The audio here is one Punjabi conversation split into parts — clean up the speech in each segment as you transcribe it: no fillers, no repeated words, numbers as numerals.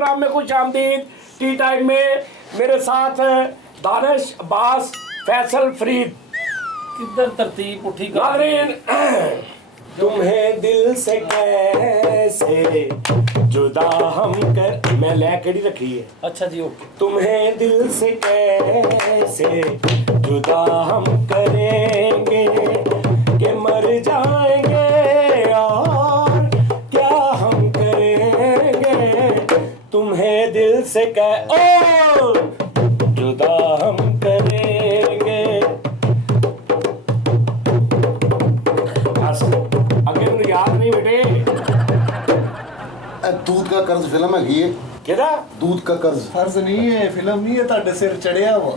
प्रोग्राम में खुश आमदीद। टी टाइम में मेरे साथ दानिश, अब्बास, फैसल, फरीद। किधर तरतीब उठी नाज़रीन, तुम्हें दिल से कैसे जुदा हम कर, मैं लैकड़ी रखी है। अच्छा जी, ओके। तुम्हें दिल से कैसे जुदा हम करेंगे कि मर जाएंगे और क्या हम करेंगे। तुम्हें दिल से जुदा हम करेंगे। बस अगे मुझे याद नहीं बेटे। दूध का कर्ज फिल्म हैगी है। किहदा दूध का कर्ज फर्ज नहीं है, फिल्म नहीं है, ਤੁਹਾਡੇ ਸਿਰ ਚੜਿਆ ਵਾ।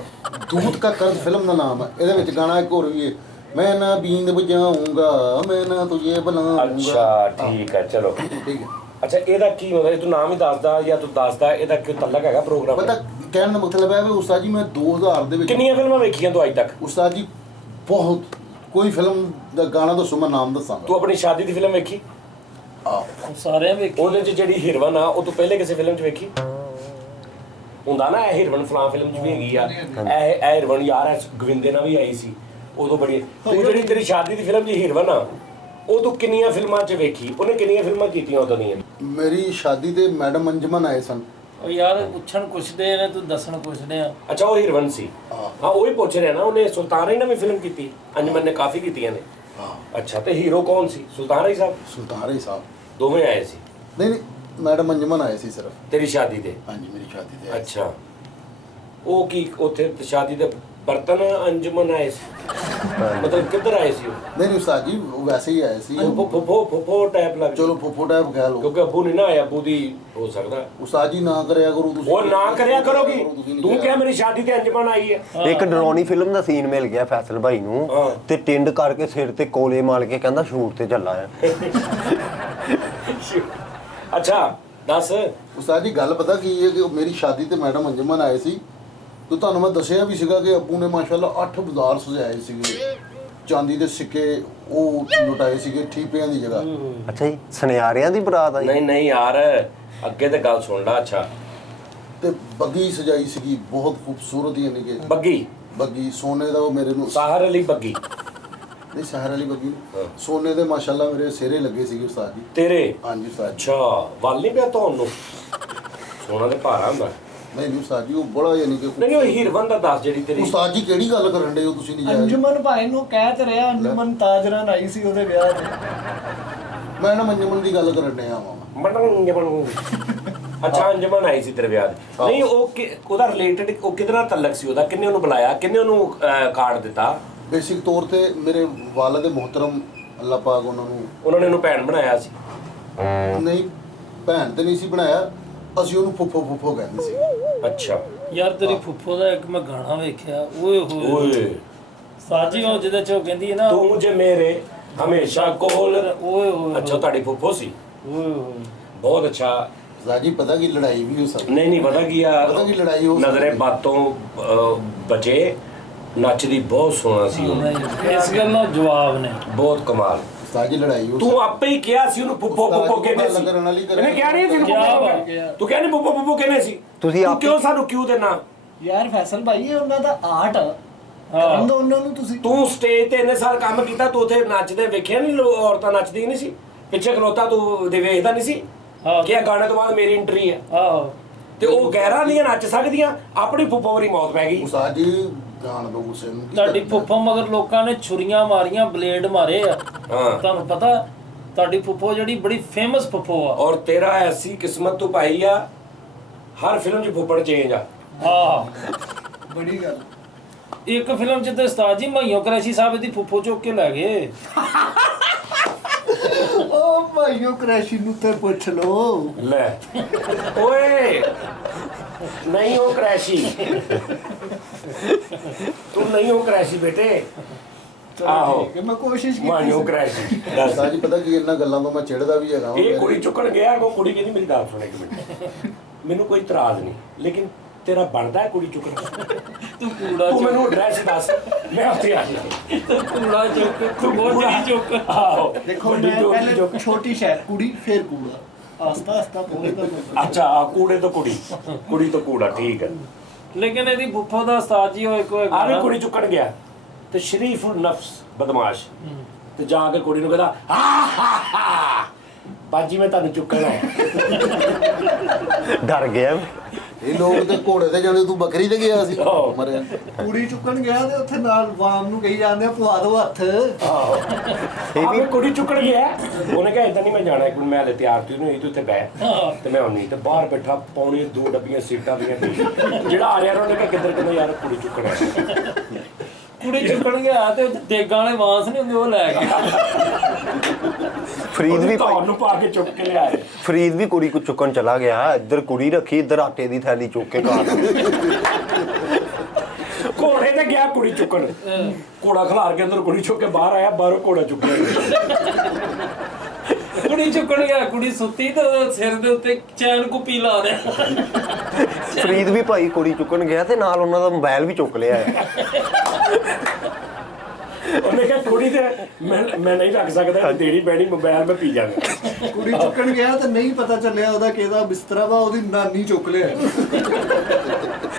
दूध का कर्ज फिल्म ਦਾ ਨਾਮ ਹੈ। ਇਹਦੇ ਵਿੱਚ ਗਾਣਾ ਇੱਕ ਹੋਰ ਵੀ ਹੈ, मैं ना बींद बजाऊंगा मैं ना तुझे बुलाऊंगा। अच्छा ठीक है, चलो ठीक है। अच्छा ਇਹਦਾ ਕੀ ਮਤਲਬ, ਤੂੰ ਨਾਮ ਹੀ ਦੱਸਦਾ ਜਾਂ ਤੂੰ ਦੱਸਦਾ ਇਹਦਾ ਕਿਉਂ ਤਲਕ ਹੈਗਾ ਪ੍ਰੋਗਰਾਮ? ਪਤਾ ਕਹਿਣ ਦਾ ਮਤਲਬ ਹੈ ਵੀ ਉਸਤਾਦ ਜੀ ਮੈਂ 2000 ਦੇ ਵਿੱਚ ਕਿੰਨੀਆਂ ਫਿਲਮਾਂ ਵੇਖੀਆਂ ਤੂੰ ਅੱਜ ਤੱਕ? ਉਸਤਾਦ ਜੀ ਬਹੁਤ, ਕੋਈ ਫਿਲਮ ਦਾ ਗਾਣਾ ਦੱਸੋ ਮੈਂ ਨਾਮ ਦੱਸਾਂਗਾ। ਤੂੰ ਆਪਣੀ ਸ਼ਾਦੀ ਦੀ ਫਿਲਮ ਵੇਖੀ? ਸਾਰਿਆਂ ਵੇਖੀ। ਉਹਦੇ 'ਚ ਜਿਹੜੀ ਹੀਰੋਇਨ ਆ ਉਹ ਤੂੰ ਪਹਿਲੇ ਕਿਸੇ ਫਿਲਮ 'ਚ ਵੇਖੀ ਹੁੰਦਾ ਨਾ? ਇਹ ਹੀਰੋਇਨ ਫਲਾਂ ਫਿਲਮ 'ਚ ਵੀ ਹੈਗੀ ਆ, ਇਹ ਹੀਰੋਇਨ ਯਾਰ ਗੋਵਿੰਦੇ ਨਾਲ ਵੀ ਆਈ ਸੀ ਉਦੋਂ ਬੜੀ। ਤੂੰ ਜਿਹੜੀ ਤੇਰੀ ਸ਼ਾਦੀ ਦੀ ਫਿਲਮ 'ਚ ਹੀਰੋਇਨ ਆ ਉਹ ਤੂੰ ਕਿੰਨੀਆਂ ਫਿਲਮਾਂ 'ਚ ਵੇਖੀ? ਉਹਨੇ ਕਿੰਨੀਆਂ ਫਿਲਮਾਂ ਕੀਤੀਆਂ ਉਦੋਂ ਦੀਆਂ? ਮੇਰੀ ਸ਼ਾਦੀ ਤੇ ਮੈਡਮ ਅੰਜਮਨ ਆਏ ਸਨ। ਉਹ ਯਾਰ ਪੁੱਛਣ ਕੁਛਦੇ ਨੇ, ਤੂੰ ਦੱਸਣ ਕੁਛਦੇ ਆ। ਅੱਛਾ ਉਹ ਹੀਰੋਇਨ ਸੀ। ਹਾਂ ਉਹੀ ਪੁੱਛ ਰਿਹਾ ਨਾ। ਉਹਨੇ ਸੁਲਤਾਨ ਰਾਈ ਨਾਲ ਵੀ ਫਿਲਮ ਕੀਤੀ, ਅੰਜਮਨ ਨੇ ਕਾਫੀ ਕੀਤੀਆਂ ਨੇ। ਅੱਛਾ ਤੇ ਹੀਰੋ ਕੌਣ ਸੀ? ਸੁਲਤਾਨ ਰਾਈ ਸਾਹਿਬ? ਸੁਲਤਾਨ ਰਾਈ ਸਾਹਿਬ ਦੋਵੇਂ ਆਏ ਸੀ? ਨਹੀਂ ਨਹੀਂ, ਮੈਡਮ ਅੰਜਮਨ ਆਏ ਸੀ ਸਿਰਫ ਤੇਰੀ ਸ਼ਾਦੀ ਤੇ? ਹਾਂਜੀ ਮੇਰੀ ਸ਼ਾਦੀ ਤੇ। ਅੱਛਾ ਉਹ ਕੀ ਉੱਥੇ ਸ਼ਾਦੀ ਦੇ ਬਰਤਨ ਅੰਜਮਨ ਆਏ ਸੀ? ਮਤਲਬ ਕਿੱਧਰ ਆਏ ਸੀ ਉਹ? ਨਹੀਂ ਨਹੀਂ ਉਸਤਾਦ ਜੀ ਉਹ ਵੈਸੇ ਹੀ ਆਏ ਸੀ। ਫੁੱਫੋ ਟਾਈਪ ਲੱਗ। ਚਲੋ ਫੁੱਫੋ ਟਾਈਪ ਕਹਿ ਲਓ, ਕਿਉਂਕਿ ਅੱਬੂ ਨਹੀਂ ਨਾ ਆਇਆ, ਅੱਬੂ ਦੀ ਹੋ ਸਕਦਾ। ਉਸਤਾਦ ਜੀ ਨਾ ਕਰਿਆ ਕਰੋ ਤੁਸੀਂ। ਉਹ ਨਾ ਕਰਿਆ ਕਰੋਗੀ ਤੂੰ ਕਿਹਾ ਮੇਰੀ ਸ਼ਾਦੀ ਤੇ ਅੰਜਮਨ ਆਈ ਹੈ। ਇੱਕ ਡਰਾਉਣੀ ਫਿਲਮ ਦਾ ਸੀਨ ਮਿਲ ਗਿਆ ਫੈਸਲ ਭਾਈ ਨੂੰ ਤੇ ਟਿੰਡ ਕਰਕੇ ਸਿਰ ਤੇ ਕੋਲੇ ਮਾਰ ਕੇ ਕਹਿੰਦਾ ਸ਼ੂਟ ਤੇ ਚੱਲਾ ਆ। ਅੱਛਾ ਦੱਸ ਉਸਤਾਦ ਜੀ ਗੱਲ ਪਤਾ ਕੀ ਹੈ ਕਿ ਮੇਰੀ ਸ਼ਾਦੀ ਤੇ ਮੈਡਮ ਅੰਜਮਨ ਆਏ ਸੀ ਤੇ ਤੁਹਾਨੂੰ ਮੈਂ ਦੱਸਿਆ ਵੀ ਸੀਗਾ ਕਿ ਅੱਬੂ ਨੇ ਮਾਸ਼ਾਅੱਲਾ 8 ਬਾਜ਼ਾਰ ਸਜਾਏ ਸੀਗੇ, ਚਾਂਦੀ ਦੇ ਸਿੱਕੇ ਉਹ ਲੁਟਾਏ ਸੀਗੇ ਠੀਪਿਆਂ ਦੀ ਜਗ੍ਹਾ। ਅੱਛਾ ਜੀ, ਸੁਨਿਆਰਿਆਂ ਦੀ ਬਰਾਤ ਆਈ? ਨਹੀਂ ਨਹੀਂ ਯਾਰ ਅੱਗੇ ਤੇ ਗੱਲ ਸੁਣ ਲੈ। ਅੱਛਾ ਤੇ ਬੱਗੀ ਸਜਾਈ ਸੀਗੀ ਬਹੁਤ ਖੂਬਸੂਰਤ, ਯਾਨੀ ਕਿ ਬੱਗੀ ਸੋਨੇ ਦਾ। ਉਹ ਮੇਰੇ ਨੂੰ ਸਾਹਰ ਅਲੀ ਬੱਗੀ ਨਹੀਂ, ਸ਼ਹਿਰ ਵਾਲੀ ਬੱਗੀ ਸੋਨੇ ਦੇ ਮਾਸ਼ਾਅੱਲਾ ਮੇਰੇ ਸਿਹਰੇ ਲੱਗੇ ਸੀਗੇ ਉਸਤਾਦ ਜੀ। ਤੇਰੇ? ਹਾਂਜੀ ਉਸਤਾਦ ਜੀ। ਅੱਛਾ ਵੱਲ ਨਹੀਂ ਪਿਆ ਤੁਹਾਨੂੰ? ਸੋਨਾ ਤੇ ਭਾਰਾ ਹੁੰਦਾ। ਨਹੀਂ ਨਹੀਂ ਉਸਤਾਦ ਜੀ ਉਹ ਬੜਾ, ਯਾਨੀ ਕਿ ਨਹੀਂ ਉਹ ਹੀਰੋਇਨ ਦਾ ਦੱਸ ਜਿਹੜੀ ਤੇਰੀ। ਉਸਤਾਦ ਜੀ ਕਿਹੜੀ ਗੱਲ ਕਰਨ ਡੇ ਹੋ ਤੁਸੀਂ? ਨਹੀਂ ਜਾਇਜ਼। ਅੰਜਮਨ ਭਾਈ ਨੂੰ ਕਹਿ ਤੇ ਰਿਹਾ, ਅੰਜਮਨ ਤਾਜਰਨ ਆਈ ਸੀ ਉਹਦੇ ਵਿਆਹ ਤੇ। ਮੈਂ ਨਾ ਅੰਜਮਨ ਦੀ ਗੱਲ ਕਰਨ ਡਿਆ ਵਾਂ। ਅੱਛਾ ਅੰਜਮਨ ਆਈ ਸੀ ਤੇਰੇ ਵਿਆਹ ਤੇ? ਨਹੀਂ ਉਹ ਉਹਦਾ ਰਿਲੇਟਡ ਉਹ ਕਿਹਦੇ ਨਾਲ ਤਲਕ ਸੀ ਉਹਦਾ? ਕਿੰਨੇ ਉਹਨੂੰ ਬੁਲਾਇਆ, ਕਿੰਨੇ ਉਹਨੂੰ ਕਾਰਡ ਦਿੱਤਾ? ਬੇਸਿਕ ਤੌਰ ਤੇ ਮੇਰੇ ਵਾਲਿਦ ਮੁਹਤਰਮ ਅੱਲਾਹ ਪਾਕ ਉਹਨਾਂ ਨੇ ਉਹਨੂੰ ਭੈਣ ਬਣਾਇਆ ਸੀ? ਨਹੀਂ ਭੈਣ ਤੇ ਨਹੀਂ ਸੀ ਬਣਾਇਆ, ਅਸੀਂ ਉਹਨੂੰ ਫੁੱਫੋ ਕਹਿੰਦੇ ਸੀ। ਅੱਛਾ ਯਾਰ ਤੇਰੀ ਫੁੱਫੋ ਦਾ ਇੱਕ ਮੈਂ ਗਾਣਾ ਵੇਖਿਆ, ਓਏ ਹੋਏ ਸਾਜੀ ਉਹ ਜਿਹਦੇ ਚ ਉਹ ਕਹਿੰਦੀ ਹੈ ਨਾ, ਤੂੰ ਜੇ ਮੇਰੇ ਹਮੇਸ਼ਾ ਕੋਲ। ਓਏ ਹੋਏ। ਅੱਛਾ ਤੁਹਾਡੀ ਫੁੱਫੋ ਸੀ? ਓਏ ਹੋਏ ਬਹੁਤ ਅੱਛਾ। ਰਾਜੀ ਪਤਾ ਕੀ ਲੜਾਈ ਵੀ ਹੋ ਸਕਦੀ? ਨਹੀਂ ਪਤਾ ਕੀ ਆ, ਪਤਾ ਕੀ ਲੜਾਈ ਹੋ ਨਜ਼ਰੇ ਬਾਤੋਂ ਬਚੇ। ਨੱਚਦੀ ਬਹੁਤ ਸੋਹਣਾ ਸੀ ਉਹ। ਇਸ ਗੱਲ ਦਾ ਜਵਾਬ ਨੇ ਬਹੁਤ ਕਮਾਲ। ਸਾਜੀ ਲੜਾਈ ਹੋ ਤੂੰ ਆਪੇ ਹੀ ਕਿਹਾ ਸੀ ਉਹਨੂੰ ਫੁੱਫੋ ਕਹਿੰਦੇ ਸੀ। ਇਹਨੇ ਕਿਹਾ ਨਹੀਂ ਸੀ ਤੂੰ ਕਹਿੰਦੀ ਫੁੱਫੋ ਕਹਿੰਦੇ ਸੀ। ਤੁਸੀਂ ਕਿਉਂ ਸਾਨੂੰ ਕਿਉਂ ਦੇਣਾ? ਯਾਰ ਫੈਸਲ ਭਾਈ ਇਹ ਉਹਨਾਂ ਦਾ ਆਰਟ ਆ, ਕਰਨ ਦੋ ਉਹਨਾਂ ਨੂੰ ਤੁਸੀਂ। ਤੂੰ ਸਟੇਜ ਤੇ ਇੰਨੇ ਸਾਲ ਕੰਮ ਕੀਤਾ, ਤੂੰ ਉੱਥੇ ਨੱਚਦੇ ਵੇਖਿਆ ਨਹੀਂ? ਔਰਤਾਂ ਨੱਚਦੀਆਂ ਨਹੀਂ ਸੀ ਪਿੱਛੇ ਖਲੋਤਾ, ਤੂੰ ਵੇਖਦਾ ਨਹੀਂ ਸੀ ਕਿ ਇਹ ਗਾਣੇ ਤੋਂ ਬਾਅਦ ਮੇਰੀ ਐਂਟਰੀ ਹੈ? ਆਹੋ। ਤੇ ਉਹ ਗੈਰਾਂ ਦੀਆਂ ਨੱਚ ਸਕਦੀਆਂ, ਆਪਣੀ ਫੁੱਫੋ ਦੀ ਮੌਤ ਪੈ ਗਈ। ਸਾਜੀ ਜਾਣ ਦੋ ਗੁੱਸੇ ਨੂੰ। ਤੁਹਾਡੀ ਫੁੱਫੋ ਮਗਰ ਲੋਕਾਂ ਨੇ ਛੁਰੀਆਂ ਮਾਰੀਆਂ, ਬਲੇਡ ਮਾਰੇ ਆ। ਤੁਹਾਨੂੰ ਪਤਾ ਤੁਹਾਡੀ ਫੁੱਫੋ ਜਿਹੜੀ ਬੜੀ ਫੇਮਸ ਫੁੱਫੋ ਆ। ਔਰ ਤੇਰਾ ਐਸੀ ਕਿਸਮਤ ਤੂੰ ਪਾਈ ਆ, ਹਰ ਫਿਲਮ 'ਚ ਫੁੱਫੜ ਚੇਂਜ ਆ। ਆਹ ਬੜੀ ਗੱਲ। ਇੱਕ ਫਿਲਮ 'ਚ ਤੇ ਉਸਤਾਦ ਜੀ ਮਈਓ ਕਰੈਸ਼ੀ ਸਾਹਿਬ ਦੀ ਫੁੱਫੋ ਚੁੱਕ ਕੇ ਲੈ ਗਏ। ਉਹ ਭਾਈਓ ਕਰੈਸ਼ੀ ਨੂੰ ਤੇ ਪੁੱਛ ਲੋ। ਲੈ ਓਏ ਨਹੀਂ ਹੋ ਕਰੈਸ਼ੀ, ਤੂੰ ਨਹੀਂ ਹੋ ਕਰੈਸ਼ੀ ਬੇਟੇ। ਆਹੋ ਮੈਂ ਕੋਸ਼ਿਸ਼ ਕੀਤੀ ਮਾਨਿਓ ਕਰੈਸ਼ੀ। ਸਾਜੀ ਪਤਾ ਕੀ ਇਹਨਾਂ ਗੱਲਾਂ ਤੋਂ ਮੈਂ ਚਿੜਦਾ ਵੀ ਹੈਗਾ। ਇਹ ਕੁੜੀ ਚੁੱਕਣ ਗਿਆ, ਉਹ ਕੁੜੀ ਕਹਿੰਦੀ ਮੇਰੀ ਗੱਲ ਸੁਣ ਇੱਕ ਮਿੰਟ, ਮੈਨੂੰ ਕੋਈ ਇਤਰਾਜ਼ ਨਹੀਂ, ਲੇਕਿਨ ਤੇਰਾ ਬਣਦਾ ਹੈ ਕੁੜੀ ਚੁੱਕਣਾ। ਤੂੰ ਕੂੜਾ ਤੂੰ ਮੈਨੂੰ ਐਡਰੈਸ ਦੱਸ, ਮੈਂ ਉੱਥੇ ਆ ਜਾਵਾਂ। ਤੂੰ ਕੂੜਾ ਚੁੱਕ, ਤੂੰ ਮੋਢੀ ਚੁੱਕ। ਆਹੋ ਦੇਖੋ ਮੈਂ ਪਹਿਲੇ ਛੋਟੀ ਸ਼ਹਿਰ ਕੁੜੀ ਫਿਰ ਕੂੜਾ। ਆਸਤਾ ਆਸਤਾ ਪਹੁੰਚਦਾ ਅੱਛਾ ਕੂੜੇ ਤੋਂ ਕੁੜੀ, ਕੁੜੀ ਤੋਂ ਕੂੜਾ, ਠੀਕ ਹੈ। ਲੇਕਿਨ ਇਹਦੀ ਫੁੱਫੋ ਦਾ ਉਸਤਾਦ ਜੀ ਉਹ ਇੱਕ ਆ ਵੀ ਕੁੜੀ ਚੁੱਕਣ ਗਿਆ ਤੇ ਸ਼ਰੀਫ ਨਫਸ ਬਦਮਾਸ਼ ਤੇ ਜਾ ਕੇ ਕੁੜੀ ਨੂੰ ਕਹਿੰਦਾ ਹਾ ਬਾਜੀ ਮੈਂ ਤੁਹਾਨੂੰ ਚੁੱਕਣਾ ਹੈ। ਡਰ ਗਿਆ ਇਹ ਲੋਕ ਤੇ ਘੋੜੇ ਤੇ ਜਾਂਦੇ, ਤੂੰ ਬੱਕਰੀ ਤੇ ਗਿਆ ਸੀ ਆਹੋ। ਮਰਿਆ। ਕੁੜੀ ਚੁੱਕਣ ਗਿਆ ਤੇ ਉੱਥੇ ਨਾਲ ਵਾਮ ਨੂੰ ਕਹੀ ਜਾਂਦੇ ਆ ਪਵਾ ਦੋ ਹੱਥ। ਆ ਵੀ ਕੁੜੀ ਚੁੱਕਣ ਗਿਆ, ਉਹਨੇ ਕਿਹਾ ਇਦਾਂ ਨਹੀਂ ਮੈਂ ਜਾਣਾ, ਇੱਕ ਮਿੰਟ ਮੈਂ ਹਲੇ ਤਿਆਰ ਤੂੰ ਨਹੀਂ, ਤੂੰ ਇੱਥੇ ਬਹਿ ਤੇ ਮੈਂ ਆਉਣੀ ਤੇ ਬਾਹਰ ਬੈਠਾ, ਪੌਣੇ 2 ਡੱਬੀਆਂ ਸੀਟਾਂ ਦੀਆਂ ਜਿਹੜਾ ਆ ਰਿਹਾ ਉਹਨੇ ਕਿਹਾ ਕਿੱਧਰ ਕਿੱਧਰ ਯਾਰ ਕੁੜੀ ਚੁੱਕਣਾ। ਕੁੜੀ ਚੁੱਕਣ ਗਿਆ ਤੇ ਉੱਥੇ ਦੇਗਾਂ ਵਾਲੇ ਵਾਂਸ ਨਹੀਂ ਹੁੰਦੇ ਉਹ ਲੈ ਗਿਆ। ਫਰੀਦ ਵੀ ਭਾਈ ਤੁਹਾਨੂੰ ਪਾ ਕੇ ਚੁੱਕ ਕੇ ਲਿਆਏ। ਫਰੀਦ ਵੀ ਕੁੜੀ ਕੋ ਚੁੱਕਣ ਚਲਾ ਗਿਆ, ਇੱਧਰ ਕੁੜੀ ਰੱਖੀ, ਇੱਧਰ ਆਟੇ ਦੀ ਥੈਲੀ ਚੁੱਕ ਕੇ ਘਰ। ਘੋੜੇ ਤੇ ਗਿਆ ਕੁੜੀ ਚੁੱਕਣ, ਘੋੜਾ ਖਿਲਾਰ ਕੇ ਅੰਦਰ ਕੁੜੀ ਚੁੱਕ ਕੇ ਬਾਹਰ ਆਇਆ, ਬਾਹਰੋਂ ਘੋੜਾ ਚੁੱਕ ਲਿਆ। ਕੁੜੀ ਚੁੱਕਣ ਗਿਆ, ਕੁੜੀ ਸੁੱਤੀ ਤੇ ਉਹਦੇ ਸਿਰ ਦੇ ਉੱਤੇ ਚੈਨ ਕੁੱਪੀ ਲਾ ਰਿਹਾ। ਫਰੀਦ ਵੀ ਭਾਈ ਕੁੜੀ ਚੁੱਕਣ ਗਿਆ ਤੇ ਨਾਲ ਉਹਨਾਂ ਦਾ ਮੋਬਾਈਲ ਵੀ ਚੁੱਕ ਲਿਆ ਹੈ। ਉਹਨੇ ਕਿਹਾ ਕੁੜੀ ਤੇ ਮੈਂ ਨਹੀਂ ਰੱਖ ਸਕਦਾ, ਦੇਣੀ ਪੈਣੀ, ਮੋਬਾਈਲ ਮੈਂ ਪੀ ਜਾਣਾ। ਕੁੜੀ ਚੁੱਕਣ ਗਿਆ ਤੇ ਨਹੀਂ ਪਤਾ ਚੱਲਿਆ ਉਹਦਾ ਕਿਹਦਾ ਬਿਸਤਰਾ ਵਾ, ਉਹਦੀ ਨਾਨੀ ਚੁੱਕ ਲਿਆ।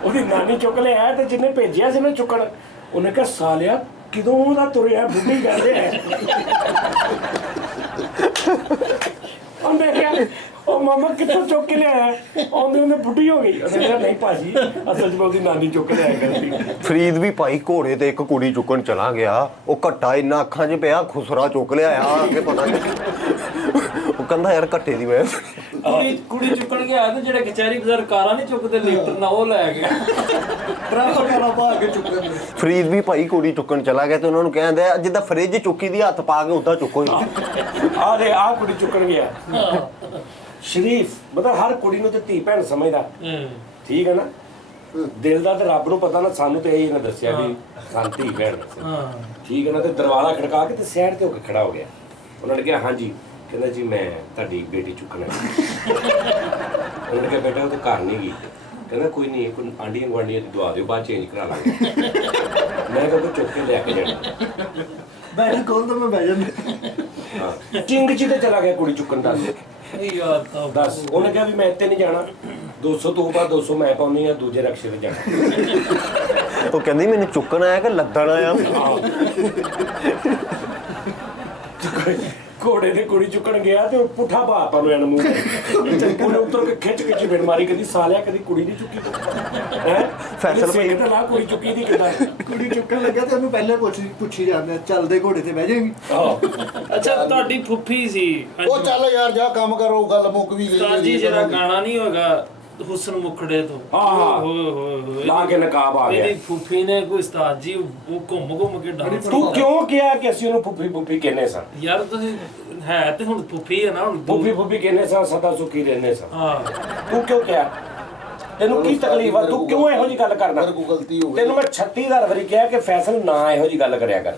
ਉਹਦੀ ਨਾਨੀ ਚੁੱਕ ਲਿਆ ਤੇ ਜਿਹਨੇ ਭੇਜਿਆ ਸੀ ਨਾ ਚੁੱਕਣ, ਉਹਨੇ ਕਿਹਾ ਸਾਲਿਆ ਕਿਦੋਂ ਉਹਦਾ ਤੁਰਿਆ ਬੁੱਢੀ ਕਰਦੇ ਆ। ਉਹਨੇ ਕਿਹਾ ਉਹ ਮਾਮਾ ਕਿੱਥੋਂ ਚੁੱਕ ਕੇ ਲਿਆਇਆ, ਆਉਂਦੇ ਉਹਨੇ ਬੁੱਢੀ ਹੋ ਗਈ। ਉਹਨੇ ਕਿਹਾ ਨਹੀਂ ਭਾਜੀ ਅਸਲ 'ਚ ਮੈਂ ਉਹਦੀ ਨਾਨੀ ਚੁੱਕ ਲਿਆਇਆ ਕਰਦੀ। ਫਰੀਦ ਵੀ ਭਾਈ ਘੋੜੇ ਤੇ ਇੱਕ ਕੁੜੀ ਚੁੱਕਣ ਚਲਾ ਗਿਆ, ਉਹ ਘੱਟਾ ਇੰਨਾ ਅੱਖਾਂ 'ਚ ਪਿਆ, ਖੁਸਰਾ ਚੁੱਕ ਲਿਆ ਆ ਕੇ ਪਤਾ ਨਹੀਂ। ਉਹ ਕਹਿੰਦਾ ਯਾਰ ਘੱਟੇ ਦੀ ਵਜ੍ਹਾ ਕੁੜੀ ਚੁੱਕਣ ਗਿਆ ਤੇ ਜਿਹੜੇ ਕਚਹਿਰੀ ਬਾਜ਼ਾਰ ਕਾਰਾਂ ਨਹੀਂ ਚੁੱਕਦੇ ਲਿਫਟ ਨਾ ਉਹ ਲੈ ਗਿਆ। ਟਰੈਫਿਕ ਵਾਲਾ ਭਾਗ ਕੇ ਚੁੱਕਣ ਦੇ। ਫਰੀਦ ਵੀ ਭਾਈ ਕੁੜੀ ਚੁੱਕਣ ਚਲਾ ਗਿਆ ਤੇ ਉਹਨਾਂ ਨੂੰ ਕਹਿੰਦੇ ਜਿੱਦਾਂ ਫਰਿੱਜ ਚੁੱਕੀ ਦੀ ਹੱਥ ਪਾ ਕੇ ਉਦਾਂ ਚੁੱਕੋ। ਆ ਦੇ ਆ ਕੁੜੀ ਚੁੱਕਣ ਗਿਆ ਸ਼ਰੀਫ, ਮਤਲਬ ਹਰ ਕੁੜੀ ਨੂੰ ਤੇ ਧੀ ਭੈਣ ਸਮਝਦਾ, ਠੀਕ ਹੈ ਨਾ। ਦਿਲ ਦਾ ਤੇ ਰੱਬ ਨੂੰ ਪਤਾ ਨਾ, ਸਾਨੂੰ ਤੇ ਇਹੀ ਨਾ ਦੱਸਿਆ ਵੀ ਸਾਨੂੰ ਧੀ ਭੈਣ, ਠੀਕ ਹੈ ਨਾ। ਤੇ ਦਰਵਾਜ਼ਾ ਖੜਕਾ ਕੇ ਤੇ ਸਾਈਡ ਤੇ ਹੋ ਕੇ ਖੜਾ ਹੋ ਗਿਆ। ਉਹਨਾਂ ਨੇ ਕਿਹਾ ਹਾਂਜੀ, ਕਹਿੰਦਾ ਜੀ ਮੈਂ ਤੁਹਾਡੀ ਬੇਟੀ ਚੁੱਕਣਾ। ਉਹਨਾਂ ਨੇ ਕਿਹਾ ਬੇਟਾ ਉਹ ਤੇ ਘਰ ਨਹੀਂ ਗਈ, ਕਹਿੰਦਾ ਕੋਈ ਨਹੀਂ, ਕੋਈ ਆਂਢੀਆਂ ਗੁਆਂਢੀਆਂ ਦੀ ਦਵਾ ਦਿਓ, ਬਾਅਦ ਚੇਂਜ ਕਰਾ ਲਾਂਗੇ। ਮੈਂ ਕਹਿੰਦਾ ਚੁੱਕ ਕੇ ਲਿਆ ਕੇ ਜਾਣਾ। ਬੈਠ ਕੋਲ ਤਾਂ ਮੈਂ ਬਹਿ ਜਾਂਦਾ। ਹਾਂ ਚਿੰਗ ਚ ਤੇ ਚਲਾ ਗਿਆ ਕੁੜੀ ਚੁੱਕਣ ਦਾ। ਯਾਰ ਤਾਂ ਦੱਸ ਉਹਨੇ ਕਿਹਾ ਵੀ ਮੈਂ ਇੱਥੇ ਨਹੀਂ ਜਾਣਾ, 200 ਤੋਂ ਬਾਅਦ 200 ਮੈਂ ਪਾਉਣੀ ਆ, ਦੂਜੇ ਰਕਸ਼ੇ ਤੇ ਜਾਣਾ। ਉਹ ਕਹਿੰਦੀ ਮੈਨੂੰ ਚੁੱਕਣ ਆਇਆ ਕਿ ਲੱਦਣ ਆਇਆ। ਘੋੜੇ ਤੇ ਕੁੜੀ ਚੁੱਕਣ ਗਿਆ ਤੇ ਉਹ ਪੁੱਠਾ ਭਾਪਾ ਨੂੰ ਇਹਨੂੰ ਮੂੰਹ ਉਹਨੇ ਉੱਤਰ ਕੇ ਖਿੱਚ ਬਿਨ ਮਾਰੀ, ਕਦੀ ਸਾਲਿਆ ਕਦੀ ਕੁੜੀ ਨਹੀਂ ਚੁੱਕੀ ਤੂੰ ਹੈ ਫੈਸਲ ਭਾਈ ਤੇ ਨਾ ਕੁੜੀ ਚੁੱਕੀ ਦੀ ਕਿਦਾਂ। ਕੁੜੀ ਚੁੱਕਣ ਲੱਗਾ ਤੇ ਉਹਨੂੰ ਪਹਿਲੇ ਪੁੱਛੀ ਜਾਂਦੇ ਚੱਲਦੇ ਘੋੜੇ ਤੇ ਬਹਿ ਜਾਏਗੀ। ਅੱਛਾ ਤੁਹਾਡੀ ਫੁੱਫੀ ਸੀ ਉਹ ਚੱਲ ਯਾਰ ਜਾ ਕੰਮ ਕਰੋ, ਗੱਲ ਮੁੱਕ ਵੀ ਗਈ। ਉਸਤਾਦ ਜੀ ਜਿਹੜਾ ਗਾਣਾ ਨਹੀਂ ਹੋਗਾ ਹੁਸਨ ਮੁਖੜੇ ਤੋਂ, ਹਾਂ। ਹੋਏ ਹੋਏ ਹੋਏ, ਲਾ ਕੇ ਨਕਾਬ ਆ ਗਿਆ। ਮੇਰੀ ਫੁੱਫੀ ਨੇ ਕੋਈ ਉਸਤਾਦ ਜੀ ਉਹ ਘੁੰਮ ਕੇ ਡਾਂਸ। ਤੂੰ ਕਿਉਂ ਕਿਹਾ ਕਿ ਅਸੀਂ ਉਹਨੂੰ ਫੁੱਫੀ ਕਹਿੰਦੇ ਸਾਂ? ਯਾਰ ਤੁਸੀਂ ਹੈ ਤੇ ਹੁਣ ਫੁੱਫੀ ਹੈ ਨਾ, ਹੁਣ ਫੁੱਫੀ ਕਹਿੰਦੇ ਸਾਂ, ਸਦਾ ਸੁਖੀ ਰਹਿੰਦੇ ਸਾਂ। ਹਾਂ ਤੂੰ ਕਿਉਂ ਕਿਹਾ? ਤੈਨੂੰ ਕੀ ਤਕਲੀਫ ਆ? ਤੂੰ ਕਿਉਂ ਇਹੋ ਜੀ ਗੱਲ ਕਰਦਾ? ਮੇਰੇ ਕੋਲ ਗਲਤੀ ਹੋ ਗਈ। ਤੈਨੂੰ ਮੈਂ 36,000 ਵਾਰੀ ਕਿਹਾ ਕਿ ਫੈਸਲ ਨਾ ਇਹੋ ਜੀ ਗੱਲ ਕਰਿਆ ਕਰ,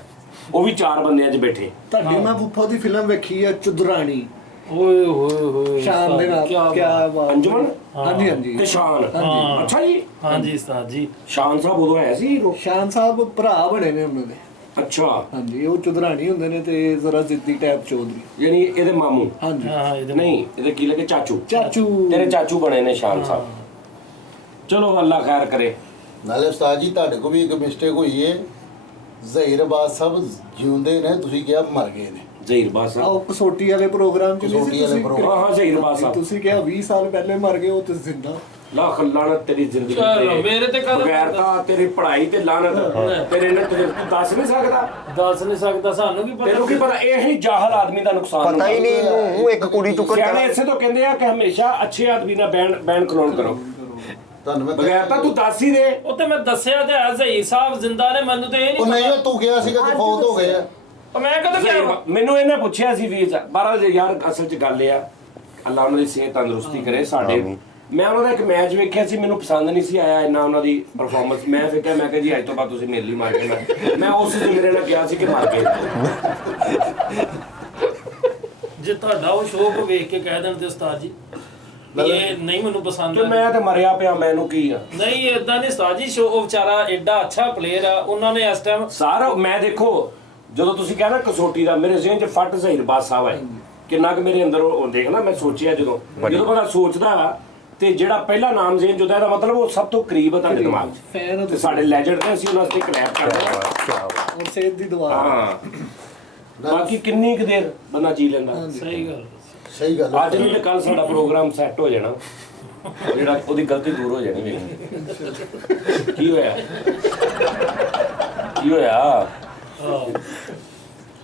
ਉਹ ਵੀ 4 ਬੰਦਿਆਂ 'ਚ ਬੈਠੇ। ਤੁਹਾਡੀ ਮੈਂ ਫੁੱਫਾ ਦੀ ਫਿਲਮ ਵੇਖੀ ਆ ਚੁਦਰਾਣੀ, ਓਏ ਹੋਏ ਹੋਏ ਸ਼ਾਨ ਦੇ ਨਾਲ ਕਿਆ ਬਾਤ। ਅੰਜਮਨ ਹਾਂਜੀ ਹਾਂਜੀ। ਤੇ ਸ਼ਾਨ। ਹਾਂ। ਅੱਛਾ ਜੀ, ਹਾਂਜੀ ਉਸਤਾਦ ਜੀ। ਸ਼ਾਨ ਸਾਹਿਬ ਉਦੋਂ ਆਇਆ ਸੀ ਹੀਰੋ? ਸ਼ਾਨ ਸਾਹਿਬ ਭਰਾ ਬਣੇ ਨੇ ਉਹਨਾਂ ਦੇ। ਅੱਛਾ, ਹਾਂਜੀ ਉਹ ਚੁਦਰਾਣੀ ਹੁੰਦੇ ਨੇ ਤੇ ਜ਼ਰਾ ਜ਼ਿੱਦੀ ਟੈਪ ਚੌਧਰੀ। ਯਾਨੀ ਇਹਦੇ ਮਾਮੂ? ਹਾਂਜੀ ਹਾਂ ਇਹਦੇ ਨਹੀਂ, ਇਹਦੇ ਕੀ ਲੱਗੇ ਚਾਚੂ? ਚਾਚੂ। ਤੇਰੇ ਚਾਚੂ ਬਣੇ ਨੇ ਸ਼ਾਨ ਸਾਹਿਬ। ਚਲੋ ਅੱਲਾ ਖੈਰ ਕਰੇ। ਨਾਲੇ ਉਸਤਾਦ ਜੀ ਤੁਹਾਡੇ ਕੋਲ ਵੀ ਇੱਕ ਮਿਸਟੇਕ ਹੋਈ ਏ। ਜ਼ਹੀਰ ਬਾਸ ਸਾਹਿਬ ਜਿਉਂਦੇ ਨੇ, ਤੁਸੀਂ ਕਿਹਾ ਮਰ ਗਏ ਨੇ। ਜ਼ਹੀਰ ਬਾਸ ਸਾਹਿਬ? ਉਹ ਕਸੋਟੀ ਵਾਲੇ ਪ੍ਰੋਗਰਾਮ ਚ ਨਹੀਂ ਕਸੌਟੀ ਸੀ ਵਾਲੇ ਤੁਸੀਂ? ਪ੍ਰੋਗਰਾਮ। ਹਾਂ ਜ਼ਹੀਰ ਬਾਸ ਸਾਹਿਬ। ਤੁਸੀਂ ਕਿਹਾ 20 ਸਾਲ ਪਹਿਲੇ ਮਰ ਗਏ, ਉਹ ਤੇ ਜ਼ਿੰਦਾ। ਲੱਖ ਲਾਨਤ ਤੇਰੀ ਜ਼ਿੰਦਗੀ ਚਲੋ, ਮੇਰੇ ਤੇ ਕਦਮ- ਬਗੈਰ ਤਾਂ ਤੇਰੀ ਪੜ੍ਹਾਈ ਤੇ ਲਾਨਤ। ਤੇਰੇ ਨੇ ਤੂੰ ਦੱਸ ਨਹੀਂ ਸਕਦਾ? ਦੱਸ ਨਹੀਂ ਸਕਦਾ, ਸਾਨੂੰ ਕੀ ਪਤਾ। ਤੈਨੂੰ ਕੀ ਪਤਾ? ਇਹੀ ਜਾਹਲ ਆਦਮੀ ਦਾ ਨੁਕਸਾਨ ਪਤਾ ਹੀ ਨਹੀਂ ਇਹਨੂੰ, ਇੱਕ ਕੁੜੀ ਚੁੱਕਣ ਸਿਆਣੇ ਚਲਾ। ਇਸੇ ਤੋਂ ਕਹਿੰਦੇ ਆ ਕਿ ਹਮੇਸ਼ਾ ਅੱਛੇ ਆਦਮੀ ਨਾਲ ਬੈਨ ਕਲੋਨ ਕਰੋ, ਤੁਹਾਨੂੰ ਮੈਂ ਬਗੈਰ ਤਾਂ ਤੂੰ ਦੱਸ ਹੀ ਦੇ। ਉਹ ਤੇ ਮੈਂ ਦੱਸਿਆ ਤੇ ਹੈ ਜ਼ਹੀਰ ਸਾਹਿਬ ਜ਼ਿੰਦਾ ਨੇ, ਮੈਨੂੰ ਤੇ ਇਹ ਉਹ ਨਹੀਂ ਨਹੀਂ ਉਹ ਤੂੰ ਗਿਆ ਸੀਗਾ ਤੇ ਫੌਤ ਹੋ ਗਏ ਆ। ਪਤਾ। ਮੈਂ ਕਦੋਂ ਕਿਹਾ? ਮੈਨੂੰ ਇਹਨੇ ਪੁੱਛਿਆ ਸੀ ਵੀਰ ਬਾਰਾ ਯਾਰ, ਅਸਲ 'ਚ ਗੱਲ ਇਹ ਆ, ਅੱਲਾ ਉਹਨਾਂ ਦੀ ਸਿਹਤ ਤੰਦਰੁਸਤੀ ਕਰੇ। ਸਾਡੇ ਮੈਂ ਉਹਨਾਂ ਦਾ ਇੱਕ ਮੈਚ ਵੇਖਿਆ ਸੀ, ਮੈਨੂੰ ਪਸੰਦ ਨਹੀਂ ਸੀ ਆਇਆ ਇੰਨਾ ਉਹਨਾਂ ਦੀ ਪਰਫਾਰਮੈਂਸ। ਮੈਂ ਫਿਰ ਕਿਹਾ, ਮੈਂ ਕਿਹਾ ਜੀ ਅੱਜ ਤੋਂ ਬਾਅਦ ਤੁਸੀਂ ਮੇਲੀ ਮਾਰ ਕੇ ਮੈਂ ਉਸ ਜ਼ਿਮਰੇ ਨਾਲ ਕਿਹਾ ਸੀ ਕਿ ਮਾਰ ਕੇ। ਜੇ ਤੁਹਾਡਾ ਉਹ ਸ਼ੋਅ ਵੇਖ ਕੇ ਕਹਿ ਦੇਣ ਤੇ ਉਸਤਾਦ ਜੀ ਇਹ ਨਹੀਂ ਮੈਨੂੰ ਪਸੰਦ ਤੇ ਆ। ਮੈਂ ਤੇ ਮਰਿਆ ਪਿਆ, ਮੈਨੂੰ ਕੀ ਆ? ਨਹੀਂ ਇਦਾਂ ਨਹੀਂ ਉਸਤਾਦ ਜੀ, ਸ਼ੋਅ ਉਹ ਵਿਚਾਰਾ ਐਡਾ ਅੱਛਾ ਪਲੇਅਰ ਆ, ਉਹਨਾਂ ਨੇ ਇਸ ਟਾਈਮ ਸਾਰਾ ਮੈਂ ਦੇਖੋ ਜਦੋਂ ਤੁਸੀਂ ਕਹਿੰਦਾ ਕਸੋਟੀ ਦਾ, ਮੇਰੇ ਜ਼ਿਹਨ 'ਚ ਫੱਟ ਜ਼ਹੀਰ ਬਾਸ ਸਾਹਿਬ ਆਏ। ਕਿੰਨਾ ਕੁ ਮੇਰੇ ਅੰਦਰ ਉਹ ਦੇਖ ਨਾ, ਮੈਂ ਸੋਚਿਆ ਜਦੋਂ ਬੰਦਾ ਸੋਚਦਾ ਤੇ ਜਿਹੜਾ ਪਹਿਲਾ ਨਾਮ ਜ਼ੇਨ ਜੁਦਾ ਦਾ ਮਤਲਬ ਉਹ ਸਭ ਤੋਂ ਕਰੀਬ ਹੈ ਤੁਹਾਡੇ ਦਿਮਾਗ 'ਚ। ਫੈਨ ਤੇ ਸਾਡੇ ਲੈਜੈਂਡ ਨੇ, ਅਸੀਂ ਉਹਨਾਂ ਵਾਸਤੇ ਕਲੈਪ ਕਰਦੇ ਹਾਂ। ਔਰ ਸੇਧ ਦੀ ਦੁਆ। ਹਾਂ ਬਾਕੀ ਕਿੰਨੀ ਕੁ ਦੇਰ ਬੰਦਾ ਜੀ ਲੈਂਦਾ। ਸਹੀ ਗੱਲ ਅੱਜ ਨਹੀਂ ਤੇ ਕੱਲ ਸਾਡਾ ਪ੍ਰੋਗਰਾਮ ਸੈੱਟ ਹੋ ਜਾਣਾ, ਜਿਹੜਾ ਉਹਦੀ ਗਲਤੀ ਦੂਰ ਹੋ ਜਾਣੀ। ਵੇਖ ਕੀ ਹੋਇਆ ਕੀ ਹੋਇਆ।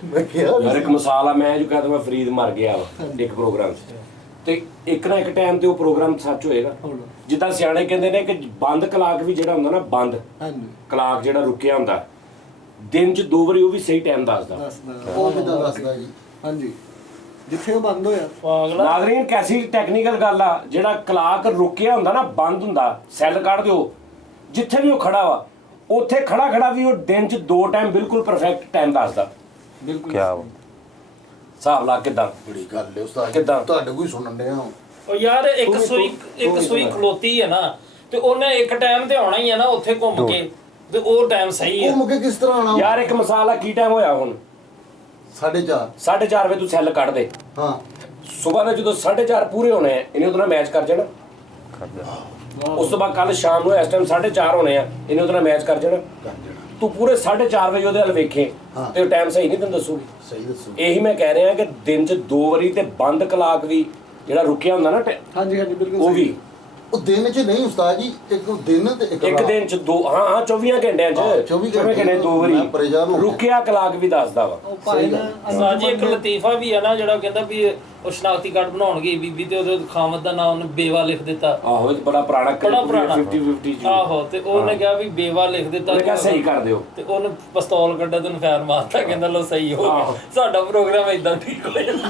ਮੈਂ ਕਿਹਾ ਯਾਰ ਇੱਕ ਮਿਸਾਲ ਆ, ਮੈਂ ਜੋ ਕਹਿੰਦਾ ਮੈਂ ਫਰੀਦ ਮਰ ਗਿਆ ਵਾ ਇੱਕ ਪ੍ਰੋਗਰਾਮ 'ਚ, ਤੇ ਇੱਕ ਨਾ ਇੱਕ ਟਾਈਮ ਤੇ ਉਹ ਪ੍ਰੋਗਰਾਮ ਸੱਚ ਹੋਏਗਾ। ਜਿੱਦਾਂ ਸਿਆਣੇ ਕਹਿੰਦੇ ਨੇ ਕਿ ਬੰਦ ਕਲਾਕ ਵੀ ਜਿਹੜਾ ਹੁੰਦਾ ਨਾ, ਬੰਦ ਕਲਾਕ ਜਿਹੜਾ ਰੁਕਿਆ ਹੁੰਦਾ ਦਿਨ 'ਚ 2 ਵਾਰੀ, ਉਹ ਵੀ ਸਹੀ ਟਾਈਮ ਦੱਸਦਾ। ਉਹ ਕਿਦਾਂ ਦੱਸਦਾ ਜੀ? ਹਾਂਜੀ, ਜਿੱਥੇ ਉਹ ਬੰਦ ਹੋਇਆ। ਨਾਜ਼ਰੀਨ ਕੈਸੀ ਟੈਕਨੀਕਲ ਗੱਲ ਆ, ਜਿਹੜਾ ਕਲਾਕ ਰੁਕਿਆ ਹੁੰਦਾ ਨਾ, ਬੰਦ ਹੁੰਦਾ, ਸੈੱਲ ਕੱਢ ਦਿਓ, ਜਿੱਥੇ ਵੀ ਉਹ ਖੜਾ ਵਾ ਉੱਥੇ ਖੜਾ ਵੀ ਉਹ ਦਿਨ 'ਚ 2 ਟਾਈਮ ਬਿਲਕੁਲ ਪਰਫੈਕਟ ਟਾਈਮ ਦੱਸਦਾ। ਬਿਲਕੁਲ ਕੀ ਹਿਸਾਬ ਲਾ ਕਿਦਾਂ ਬੜੀ ਗੱਲ ਹੈ ਉਸਤਾਦ ਜੀ, ਕਿੱਦਾਂ? ਤੁਹਾਡੇ ਕੋਈ ਸੁਣਨ ਡਿਆ। ਉਹ ਯਾਰ ਇੱਕ ਸੂਈ ਖਲੋਤੀ ਹੈ ਨਾ, ਤੇ ਉਹਨੇ ਇੱਕ ਟਾਈਮ ਤੇ ਆਉਣਾ ਹੀ ਹੈ ਨਾ ਉੱਥੇ ਘੁੰਮ ਕੇ, ਤੇ ਉਹ ਟਾਈਮ ਸਹੀ ਹੈ। ਘੁੰਮ ਕੇ ਕਿਸ ਤਰ੍ਹਾਂ ਆਣਾ? ਯਾਰ ਇੱਕ ਮਿਸਾਲ ਆ, ਕੀ ਟਾਈਮ ਹੋਇਆ ਹੁਣ? 4:30। 4:30 ਵਜੇ ਤੂੰ ਸੈੱਲ ਕੱਢ ਦੇ, ਹਾਂ ਸਵੇਰ ਦੇ ਜਦੋਂ 4:30 ਪੂਰੇ ਹੋਣੇ ਆ, ਇਹਨੇ ਉਹਦੇ ਨਾਲ ਮੈਚ ਕਰ ਜਾਣਾ। ਉਸ ਤੋਂ ਬਾਅਦ ਕੱਲ ਸ਼ਾਮ ਨੂੰ ਇਸ ਟਾਈਮ 4:30 ਹੋਣੇ ਆ, ਇਹਨੇ ਉਹਦੇ ਨਾਲ ਮੈਚ ਕਰ ਜਾਣਾ। ਤੂੰ ਪੂਰੇ 4:30 ਵਜੇ ਉਹਦੇ ਵੱਲ ਵੇਖੇ ਤੇ ਉਹ ਟਾਈਮ ਸਹੀ ਨਹੀਂ ਤੈਨੂੰ ਦੱਸੂਗੀ। ਸਹੀ ਦੱਸੋ। ਇਹੀ ਮੈਂ ਕਹਿ ਰਿਹਾ ਕਿ ਦਿਨ 'ਚ 2 ਵਾਰੀ ਤੇ ਬੰਦ ਕਲਾਕ ਵੀ ਜਿਹੜਾ ਰੁਕਿਆ ਹੁੰਦਾ ਨਾ, ਹਾਂਜੀ ਹਾਂਜੀ ਬਿਲਕੁਲ ਉਹ ਵੀ ਉਹ ਦਿਨ 'ਚ ਨਹੀਂ ਉਸਤਾਦ ਜੀ, ਇੱਕ ਦਿਨ ਤੇ ਇੱਕ ਇੱਕ ਰਾਤ। ਦਿਨ 'ਚ 2 ਹਾਂ 24 ਘੰਟਿਆਂ 'ਚ 24 ਘੰਟੇ 2 ਵਾਰੀ ਮੈਂ ਪਰੇਸ਼ਾਨ ਹੋ ਗਿਆ। ਰੁਕਿਆ ਕਲਾਕ ਵੀ ਦੱਸਦਾ ਵਾ। ਉਹ ਭਾਈ ਨਾ ਸਾਜੀ ਇੱਕ ਲਤੀਫਾ ਵੀ ਹੈ ਨਾ, ਜਿਹੜਾ ਕਹਿੰਦਾ ਵੀ ਉਹ ਸ਼ਨਾਖਤੀ ਕਾਰਡ ਬਣਾਉਣ ਗਈ ਬੀਬੀ ਤੇ ਉਹਦੇ ਖਾਮਦ ਦਾ ਨਾਮ ਉਹਨੇ ਬੇਵਾ ਲਿਖ ਦਿੱਤਾ। ਆਹੋ ਇਹ ਬੜਾ ਪੁਰਾਣਾ ਬੜਾ ਪੁਰਾਣਾ 50-50 ਜੀ। ਆਹੋ, ਤੇ ਉਹਨੇ ਕਿਹਾ ਵੀ ਬੇਵਾ ਲਿਖ ਦਿੱਤਾ, ਉਹਨੇ ਕਿਹਾ ਸਹੀ ਕਰ ਦਿਓ, ਤੇ ਉਹਨੇ ਪਿਸਤੌਲ ਕੱਢਿਆ ਤੇ ਉਹਨੂੰ ਫੈਰ ਮਾਰਤਾ, ਕਹਿੰਦਾ ਲੋ ਸਹੀ ਹੋ ਗਿਆ। ਸਾਡਾ ਪ੍ਰੋਗਰਾਮ ਇਦਾਂ ਠੀਕ ਹੋ ਜਾਂਦਾ।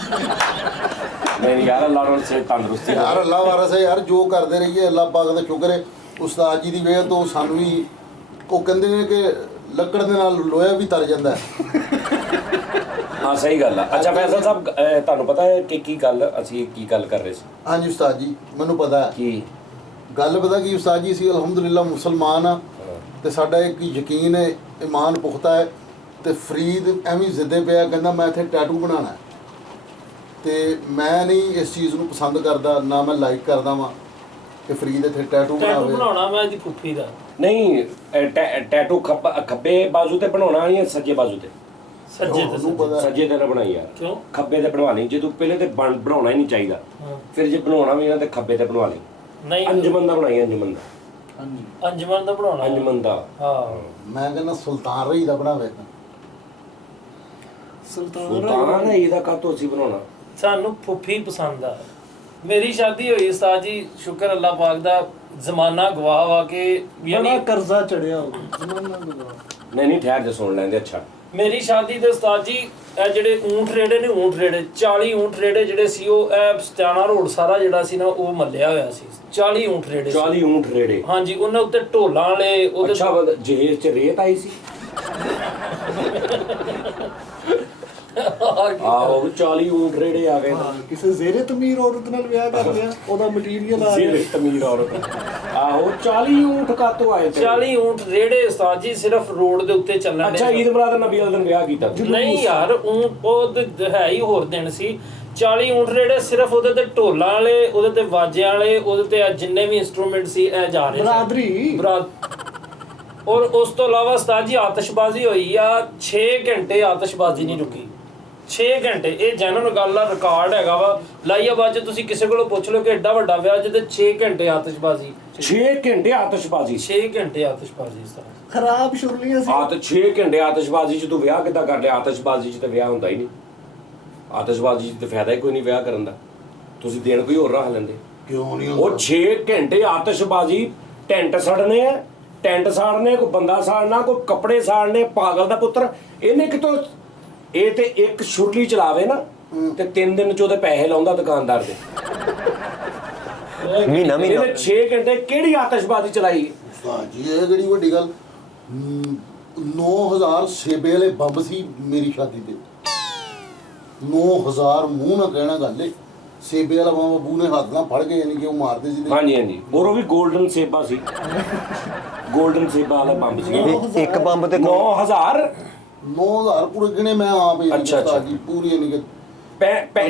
ਨਹੀਂ ਯਾਰ ਅੱਲਾਹ ਨੂੰ ਸੇ ਤੰਦਰੁਸਤੀ ਯਾਰ ਅੱਲਾਹ ਵਾਰਸ ਹੈ ਯਾਰ, ਜੋ ਕਰਦੇ ਰਹੀਏ ਅੱਲਾਹ ਪਾਕ ਦਾ ਸ਼ੁਕਰ ਹੈ। ਉਸਤਾਦ ਜੀ ਦੀ ਵੇਹ ਤੋਂ ਸਾਨੂੰ ਵੀ ਉਹ ਕਹਿੰਦੇ ਨੇ ਕਿ ਲੱਕੜ ਦੇ ਨਾਲ ਲੋਹਾ ਵੀ ਤਰ ਜਾਂਦਾ ਹੈ। ਹਾਂ ਸਹੀ ਗੱਲ ਆ। ਅੱਛਾ ਫੈਸਲ ਸਾਹਿਬ, ਤੁਹਾਨੂੰ ਪਤਾ ਹੈ ਕਿ ਕੀ ਗੱਲ ਅਸੀਂ ਕੀ ਗੱਲ ਕਰ ਰਹੇ ਸੀ? ਹਾਂਜੀ ਉਸਤਾਦ ਜੀ ਮੈਨੂੰ ਪਤਾ ਹੈ ਕੀ ਗੱਲ। ਪਤਾ ਕੀ ਉਸਤਾਦ ਜੀ, ਅਸੀਂ ਅਲਹਮਦੁਲਿਲਾ ਮੁਸਲਮਾਨ ਆ, ਤੇ ਸਾਡਾ ਇੱਕ ਯਕੀਨ ਹੈ, ਇਮਾਨ ਪੁਖਤਾ ਹੈ। ਤੇ ਫਰੀਦ ਐਵੇਂ ਜ਼ਿੱਦੇ ਪਿਆ, ਕਹਿੰਦਾ ਮੈਂ ਇੱਥੇ ਟੈਟੂ ਬਣਾਉਣਾ ਹੈ। ਤੇ ਮੈਂ ਨਹੀਂ ਇਸ ਚੀਜ਼ ਨੂੰ ਪਸੰਦ ਕਰਦਾ, ਨਾ ਮੈਂ ਲਾਈਕ ਕਰਦਾ ਵਾਂ ਕਿ ਫਰੀਦ ਇੱਥੇ ਟੈਟੂ ਬਣਾਵੇ। ਬਣਾਉਣਾ ਮੈਂ ਇਹਦੀ ਫੁੱਫੀ ਦਾ। ਨਹੀਂ ਟੈਟੂ ਖੱਬੇ ਬਾਜ਼ੂ ਤੇ ਬਣਾਉਣਾ ਜਾਂ ਸੱਜੇ ਬਾਜ਼ੂ ਤੇ? ਸੱਜੇ ਤੇ ਉਹਨੂੰ ਪਤਾ। ਸੱਜੇ ਤੇ ਨਾ ਬਣਾਈ ਯਾਰ, ਕਿਉਂ? ਖੱਬੇ ਤੇ ਬਣਵਾਣੀ। ਜੇ ਤੂੰ ਪਹਿਲੇ ਤੇ ਬਣਾਉਣਾ ਹੀ ਨਹੀਂ ਚਾਹੀਦਾ, ਫਿਰ ਜੇ ਬਣਾਉਣਾ ਵੀ ਨਾ ਤੇ ਖੱਬੇ ਤੇ ਬਣਵਾ ਲਈ। ਨਹੀਂ ਅੰਜਮਨ ਦਾ ਬਣਾਈ, ਅੰਜਮਨ ਦਾ। ਹਾਂਜੀ ਅੰਜਮਨ ਦਾ ਬਣਾਉਣਾ। ਅੰਜਮਨ ਦਾ। ਹਾਂ ਮੈਂ ਕਹਿੰਦਾ ਸੁਲਤਾਨ ਰਹੀ ਦਾ ਬਣਾਵੇ। ਸੁਲਤਾਨ ਹੈ ਇਹਦਾ ਕਾਤੋਂ ਅਸੀਂ ਬਣਾਉਣਾ? ਸਾਨੂੰ ਫੁੱਫੀ ਪਸੰਦ ਆ। ਮੇਰੀ ਸ਼ਾਦੀ ਹੋਈ ਉਸਤਾਦ ਜੀ, ਸ਼ੁਕਰ ਅੱਲਾਹ ਪਾਕ ਦਾ, ਜ਼ਮਾਨਾ ਗਵਾਹ ਵਾ ਕਿ ਬੜਾ ਕਰਜ਼ਾ ਚੜਿਆ ਹੋਊਗਾ ਜ਼ਮਾਨਾ ਦਾ। ਨਹੀਂ ਠਹਿਰ ਜਾ ਸੁਣ ਲੈਂਦੇ। ਅੱਛਾ ਮੇਰੀ ਸ਼ਾਦੀ ਦੇ ਉਸਤਾਦ ਜੀ, ਇਹ ਜਿਹੜੇ ਊਂਠ ਰੇੜੇ ਨੇ, ਊਂਠ ਰੇੜੇ 40 ਊਂਠ ਰੇੜੇ ਜਿਹੜੇ ਸੀ, ਉਹ ਇਹ ਸਟਿਆਣਾ ਰੋਡ ਸਾਰਾ ਜਿਹੜਾ ਸੀ ਨਾ, ਉਹ ਮੱਲਿਆ ਹੋਇਆ ਸੀ। 40 ਊਂਠ ਰੇੜੇ ਸੀ। 40 ਊਂਠ ਰੇੜੇ? ਹਾਂਜੀ। ਉਹਨਾਂ ਉੱਤੇ ਢੋਲਾਂ ਵਾਲੇ ਉਹਦੇ। ਅੱਛਾ ਜਹੇਜ਼ 'ਚ ਰੇਤ ਆਈ ਸੀ? ਆਹੋ 40 ਊਂਠ ਰੇੜੇ ਆ ਗਏ। ਕਿਸੇ ਜ਼ੇਰੇ ਤਮੀਰ ਔਰਤ ਨਾਲ ਵਿਆਹ ਕਰ ਲਿਆ, ਉਹਦਾ ਮਟੀਰੀਅਲ ਆ ਜ਼ੇਰੇ ਤਮੀਰ ਔਰਤ। ਆਹੋ 40 ਊਂਠ ਕਾਤੋਂ ਆਏ? 40 ਊਂਠ ਰੇੜੇ ਉਸਤਾਦ ਜੀ ਸਿਰਫ ਰੋਡ ਦੇ ਉੱਤੇ ਚੱਲਣ। ਅੱਛਾ ਈਦ ਬਰਾਦਰ ਨਬੀ ਵਾਲੇ ਦਿਨ ਵਿਆਹ ਕੀਤਾ? ਨਹੀਂ ਯਾਰ, ਉਹ ਤੇ ਹੈ ਹੀ ਹੋਰ ਦਿਨ ਸੀ। 40 ਊਂਠ ਰੇੜੇ ਸਿਰਫ ਉਹਦੇ ਤੇ ਢੋਲਾਂ ਵਾਲੇ, ਉਹਦੇ ਤੇ ਵਾਜਿਆਂ ਵਾਲੇ, ਉਹਦੇ ਤੇ ਜਿੰਨੇ ਵੀ ਇੰਸਟਰੂਮੈਂਟ ਸੀ ਇਹ ਜਾ ਰਹੇ ਬਰਾਦਰੀ। ਔਰ ਉਸ ਤੋਂ ਇਲਾਵਾ ਉਸਤਾਦ ਜੀ ਆਤਿਸ਼ਬਾਜ਼ੀ ਹੋਈ ਆ 6 ਘੰਟੇ, ਆਤਿਸ਼ਬਾਜ਼ੀ ਨਹੀਂ ਰੁਕੀ 6 ਘੰਟੇ। ਇਹ ਜੈਨੂਨ ਗੱਲ ਆ, ਰਿਕਾਰਡ ਹੈਗਾ ਵਾ। ਲਾਈਆਬਾਦ 'ਚ ਤੁਸੀਂ ਕਿਸੇ ਕੋਲੋਂ ਪੁੱਛ ਲਓ ਕਿ ਐਡਾ ਵੱਡਾ ਵਿਆਹ ਜਿਹਦੇ 6 ਘੰਟੇ ਆਤਿਸ਼ਬਾਜ਼ੀ। 6 ਘੰਟੇ ਆਤਿਸ਼ਬਾਜ਼ੀ? 6 ਘੰਟੇ ਆਤਿਸ਼ਬਾਜ਼ੀ ਉਸਤਾਦ। ਖਰਾਬ ਸ਼ੁਰਲੀਆਂ ਸੀ। 6 ਘੰਟੇ ਆਤਿਸ਼ਬਾਜ਼ੀ 'ਚ ਤੂੰ ਵਿਆਹ ਕਿੱਦਾਂ ਕਰ ਲਿਆ? ਆਤਿਸ਼ਬਾਜ਼ੀ 'ਚ ਤਾਂ ਵਿਆਹ ਹੁੰਦਾ ਹੀ ਨਹੀਂ। ਆਤਿਸ਼ਬਾਜ਼ੀ 'ਚ ਤਾਂ ਫਾਇਦਾ ਹੀ ਕੋਈ ਨਹੀਂ ਵਿਆਹ ਕਰਨ ਦਾ। ਤੁਸੀਂ ਦਿਨ ਕੋਈ ਹੋਰ ਰੱਖ ਲੈਂਦੇ। ਕਿਉਂ ਨਹੀਂ ਉਹ 6 ਘੰਟੇ ਆਤਿਸ਼ਬਾਜ਼ੀ, ਟੈਂਟ ਸੜਨੇ ਆ, ਟੈਂਟ ਸਾੜਨੇ, ਕੋਈ ਬੰਦਾ ਸਾੜਨਾ, ਕੋਈ ਕੱਪੜੇ ਸਾੜਨੇ। ਪਾਗਲ ਦਾ ਪੁੱਤਰ, ਇਹਨੇ ਕਿਤੋਂ ਇਹ ਤੇ ਇੱਕ ਸ਼ੁਰਲੀ ਚਲਾਵੇ ਨਾ ਤੇ 3 ਦਿਨ 'ਚ ਉਹਦੇ ਪੈਸੇ ਲਾਉਂਦਾ ਦੁਕਾਨਦਾਰ ਦੇ। ਮਹੀਨਾ ਇਹਨੇ 6 ਘੰਟੇ ਕਿਹੜੀ ਆਤਿਸ਼ਬਾਜ਼ੀ ਚਲਾਈ? ਜੀ ਇਹ ਕਿਹੜੀ ਵੱਡੀ ਗੱਲ। 9000 ਸੇਬੇ ਵਾਲੇ ਬੰਬ ਸੀ ਮੇਰੀ ਸ਼ਾਦੀ ਤੇ। 9000 ਮੂੰਹ ਨਾ ਕਹਿਣਾ ਗੱਲ ਏ। ਸੇਬੇ ਵਾਲਾ ਬੰਬ ਬੂ ਨੇ ਹੱਥ ਨਾਲ ਫੜ ਕੇ, ਯਾਨੀ ਕਿ ਉਹ ਮਾਰਦੇ ਸੀ। ਹਾਂਜੀ ਹਾਂਜੀ, ਔਰ ਉਹ ਵੀ 골ਡਨ ਸੇਬਾ ਸੀ। 골ਡਨ ਸੇਬਾ ਵਾਲਾ ਬੰਬ ਸੀ। ਇੱਕ ਬੰਬ ਤੇ 9000 9000 ਪੂਰੇ ਗਿਣੇ ਮੈਂ ਆਪ ਹੀ। ਅੱਛਾ, ਅੱਛਾ। ਜੀ ਪੂਰੀ ਯਾਨੀ ਕਿ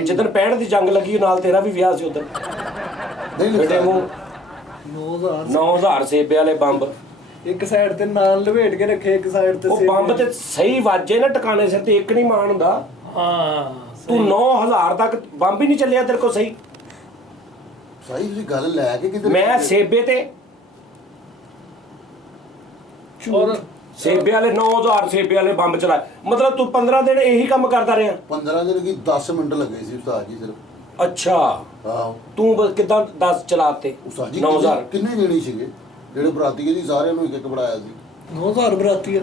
ਜਦੋਂ 65 ਦੀ ਜੰਗ ਲੱਗੀ ਨਾਲ ਤੇਰਾ ਵੀ ਵਿਆਹ ਸੀ ਉਧਰ ਨਹੀਂ ਬੇਟੇ ਲਿਖਿਆ ਮੂੰਹ 9000 9000 ਸੇਬੇ ਵਾਲੇ ਬੰਬ ਇੱਕ ਸਾਈਡ ਤੇ ਨਾਲ ਲਵੇਟ ਕੇ ਰੱਖੇ, ਇੱਕ ਸਾਈਡ ਤੇ ਉਹ ਸੇਬ ਬੰਬ ਤੇ ਸਹੀ ਵਾਜੇ ਨਾ ਟਿਕਾਣੇ ਸਿਰ ਤੇ ਇੱਕ ਨਹੀਂ ਮਾਣ ਹੁੰਦਾ। ਹਾਂ ਤੂੰ 9000 ਤੱਕ ਬੰਬ ਹੀ ਨਹੀਂ ਚੱਲਿਆ ਤੇਰੇ ਕੋਲ ਸਹੀ। ਸਾਈ ਤੁਸੀਂ ਗੱਲ ਲੈ ਕੇ ਕਿਧਰ ਮੈਂ ਸੇਬੇ ਤੇ ਔਰ ਸੇਬੇ ਵਾਲੇ 9000 ਸੇਬੇ ਵਾਲੇ ਬੰਬ ਚਲਾਏ, ਮਤਲਬ ਤੂੰ 15 ਦਿਨ ਇਹੀ ਕੰਮ ਕਰਦਾ ਰਿਹਾ। 15 ਦਿਨ ਕੀ 10 ਮਿੰਟ ਲੱਗੇ ਸੀ ਉਸਤਾਦ ਜੀ ਸਿਰਫ। ਅੱਛਾ ਆਹੋ ਤੂੰ ਕਿਦਾਂ 10 ਚਲਾਤੇ ਉਸਤਾਦ ਜੀ 9000 ਕਿੰਨੇ ਜਣੇ ਸੀਗੇ ਜਿਹੜੇ ਬਰਾਤੀਏ ਜੀ ਸਾਰਿਆਂ ਨੂੰ ਇੱਕ ਇੱਕ ਬਣਾਇਆ ਸੀ। 9000 ਬਰਾਤੀ ਆ।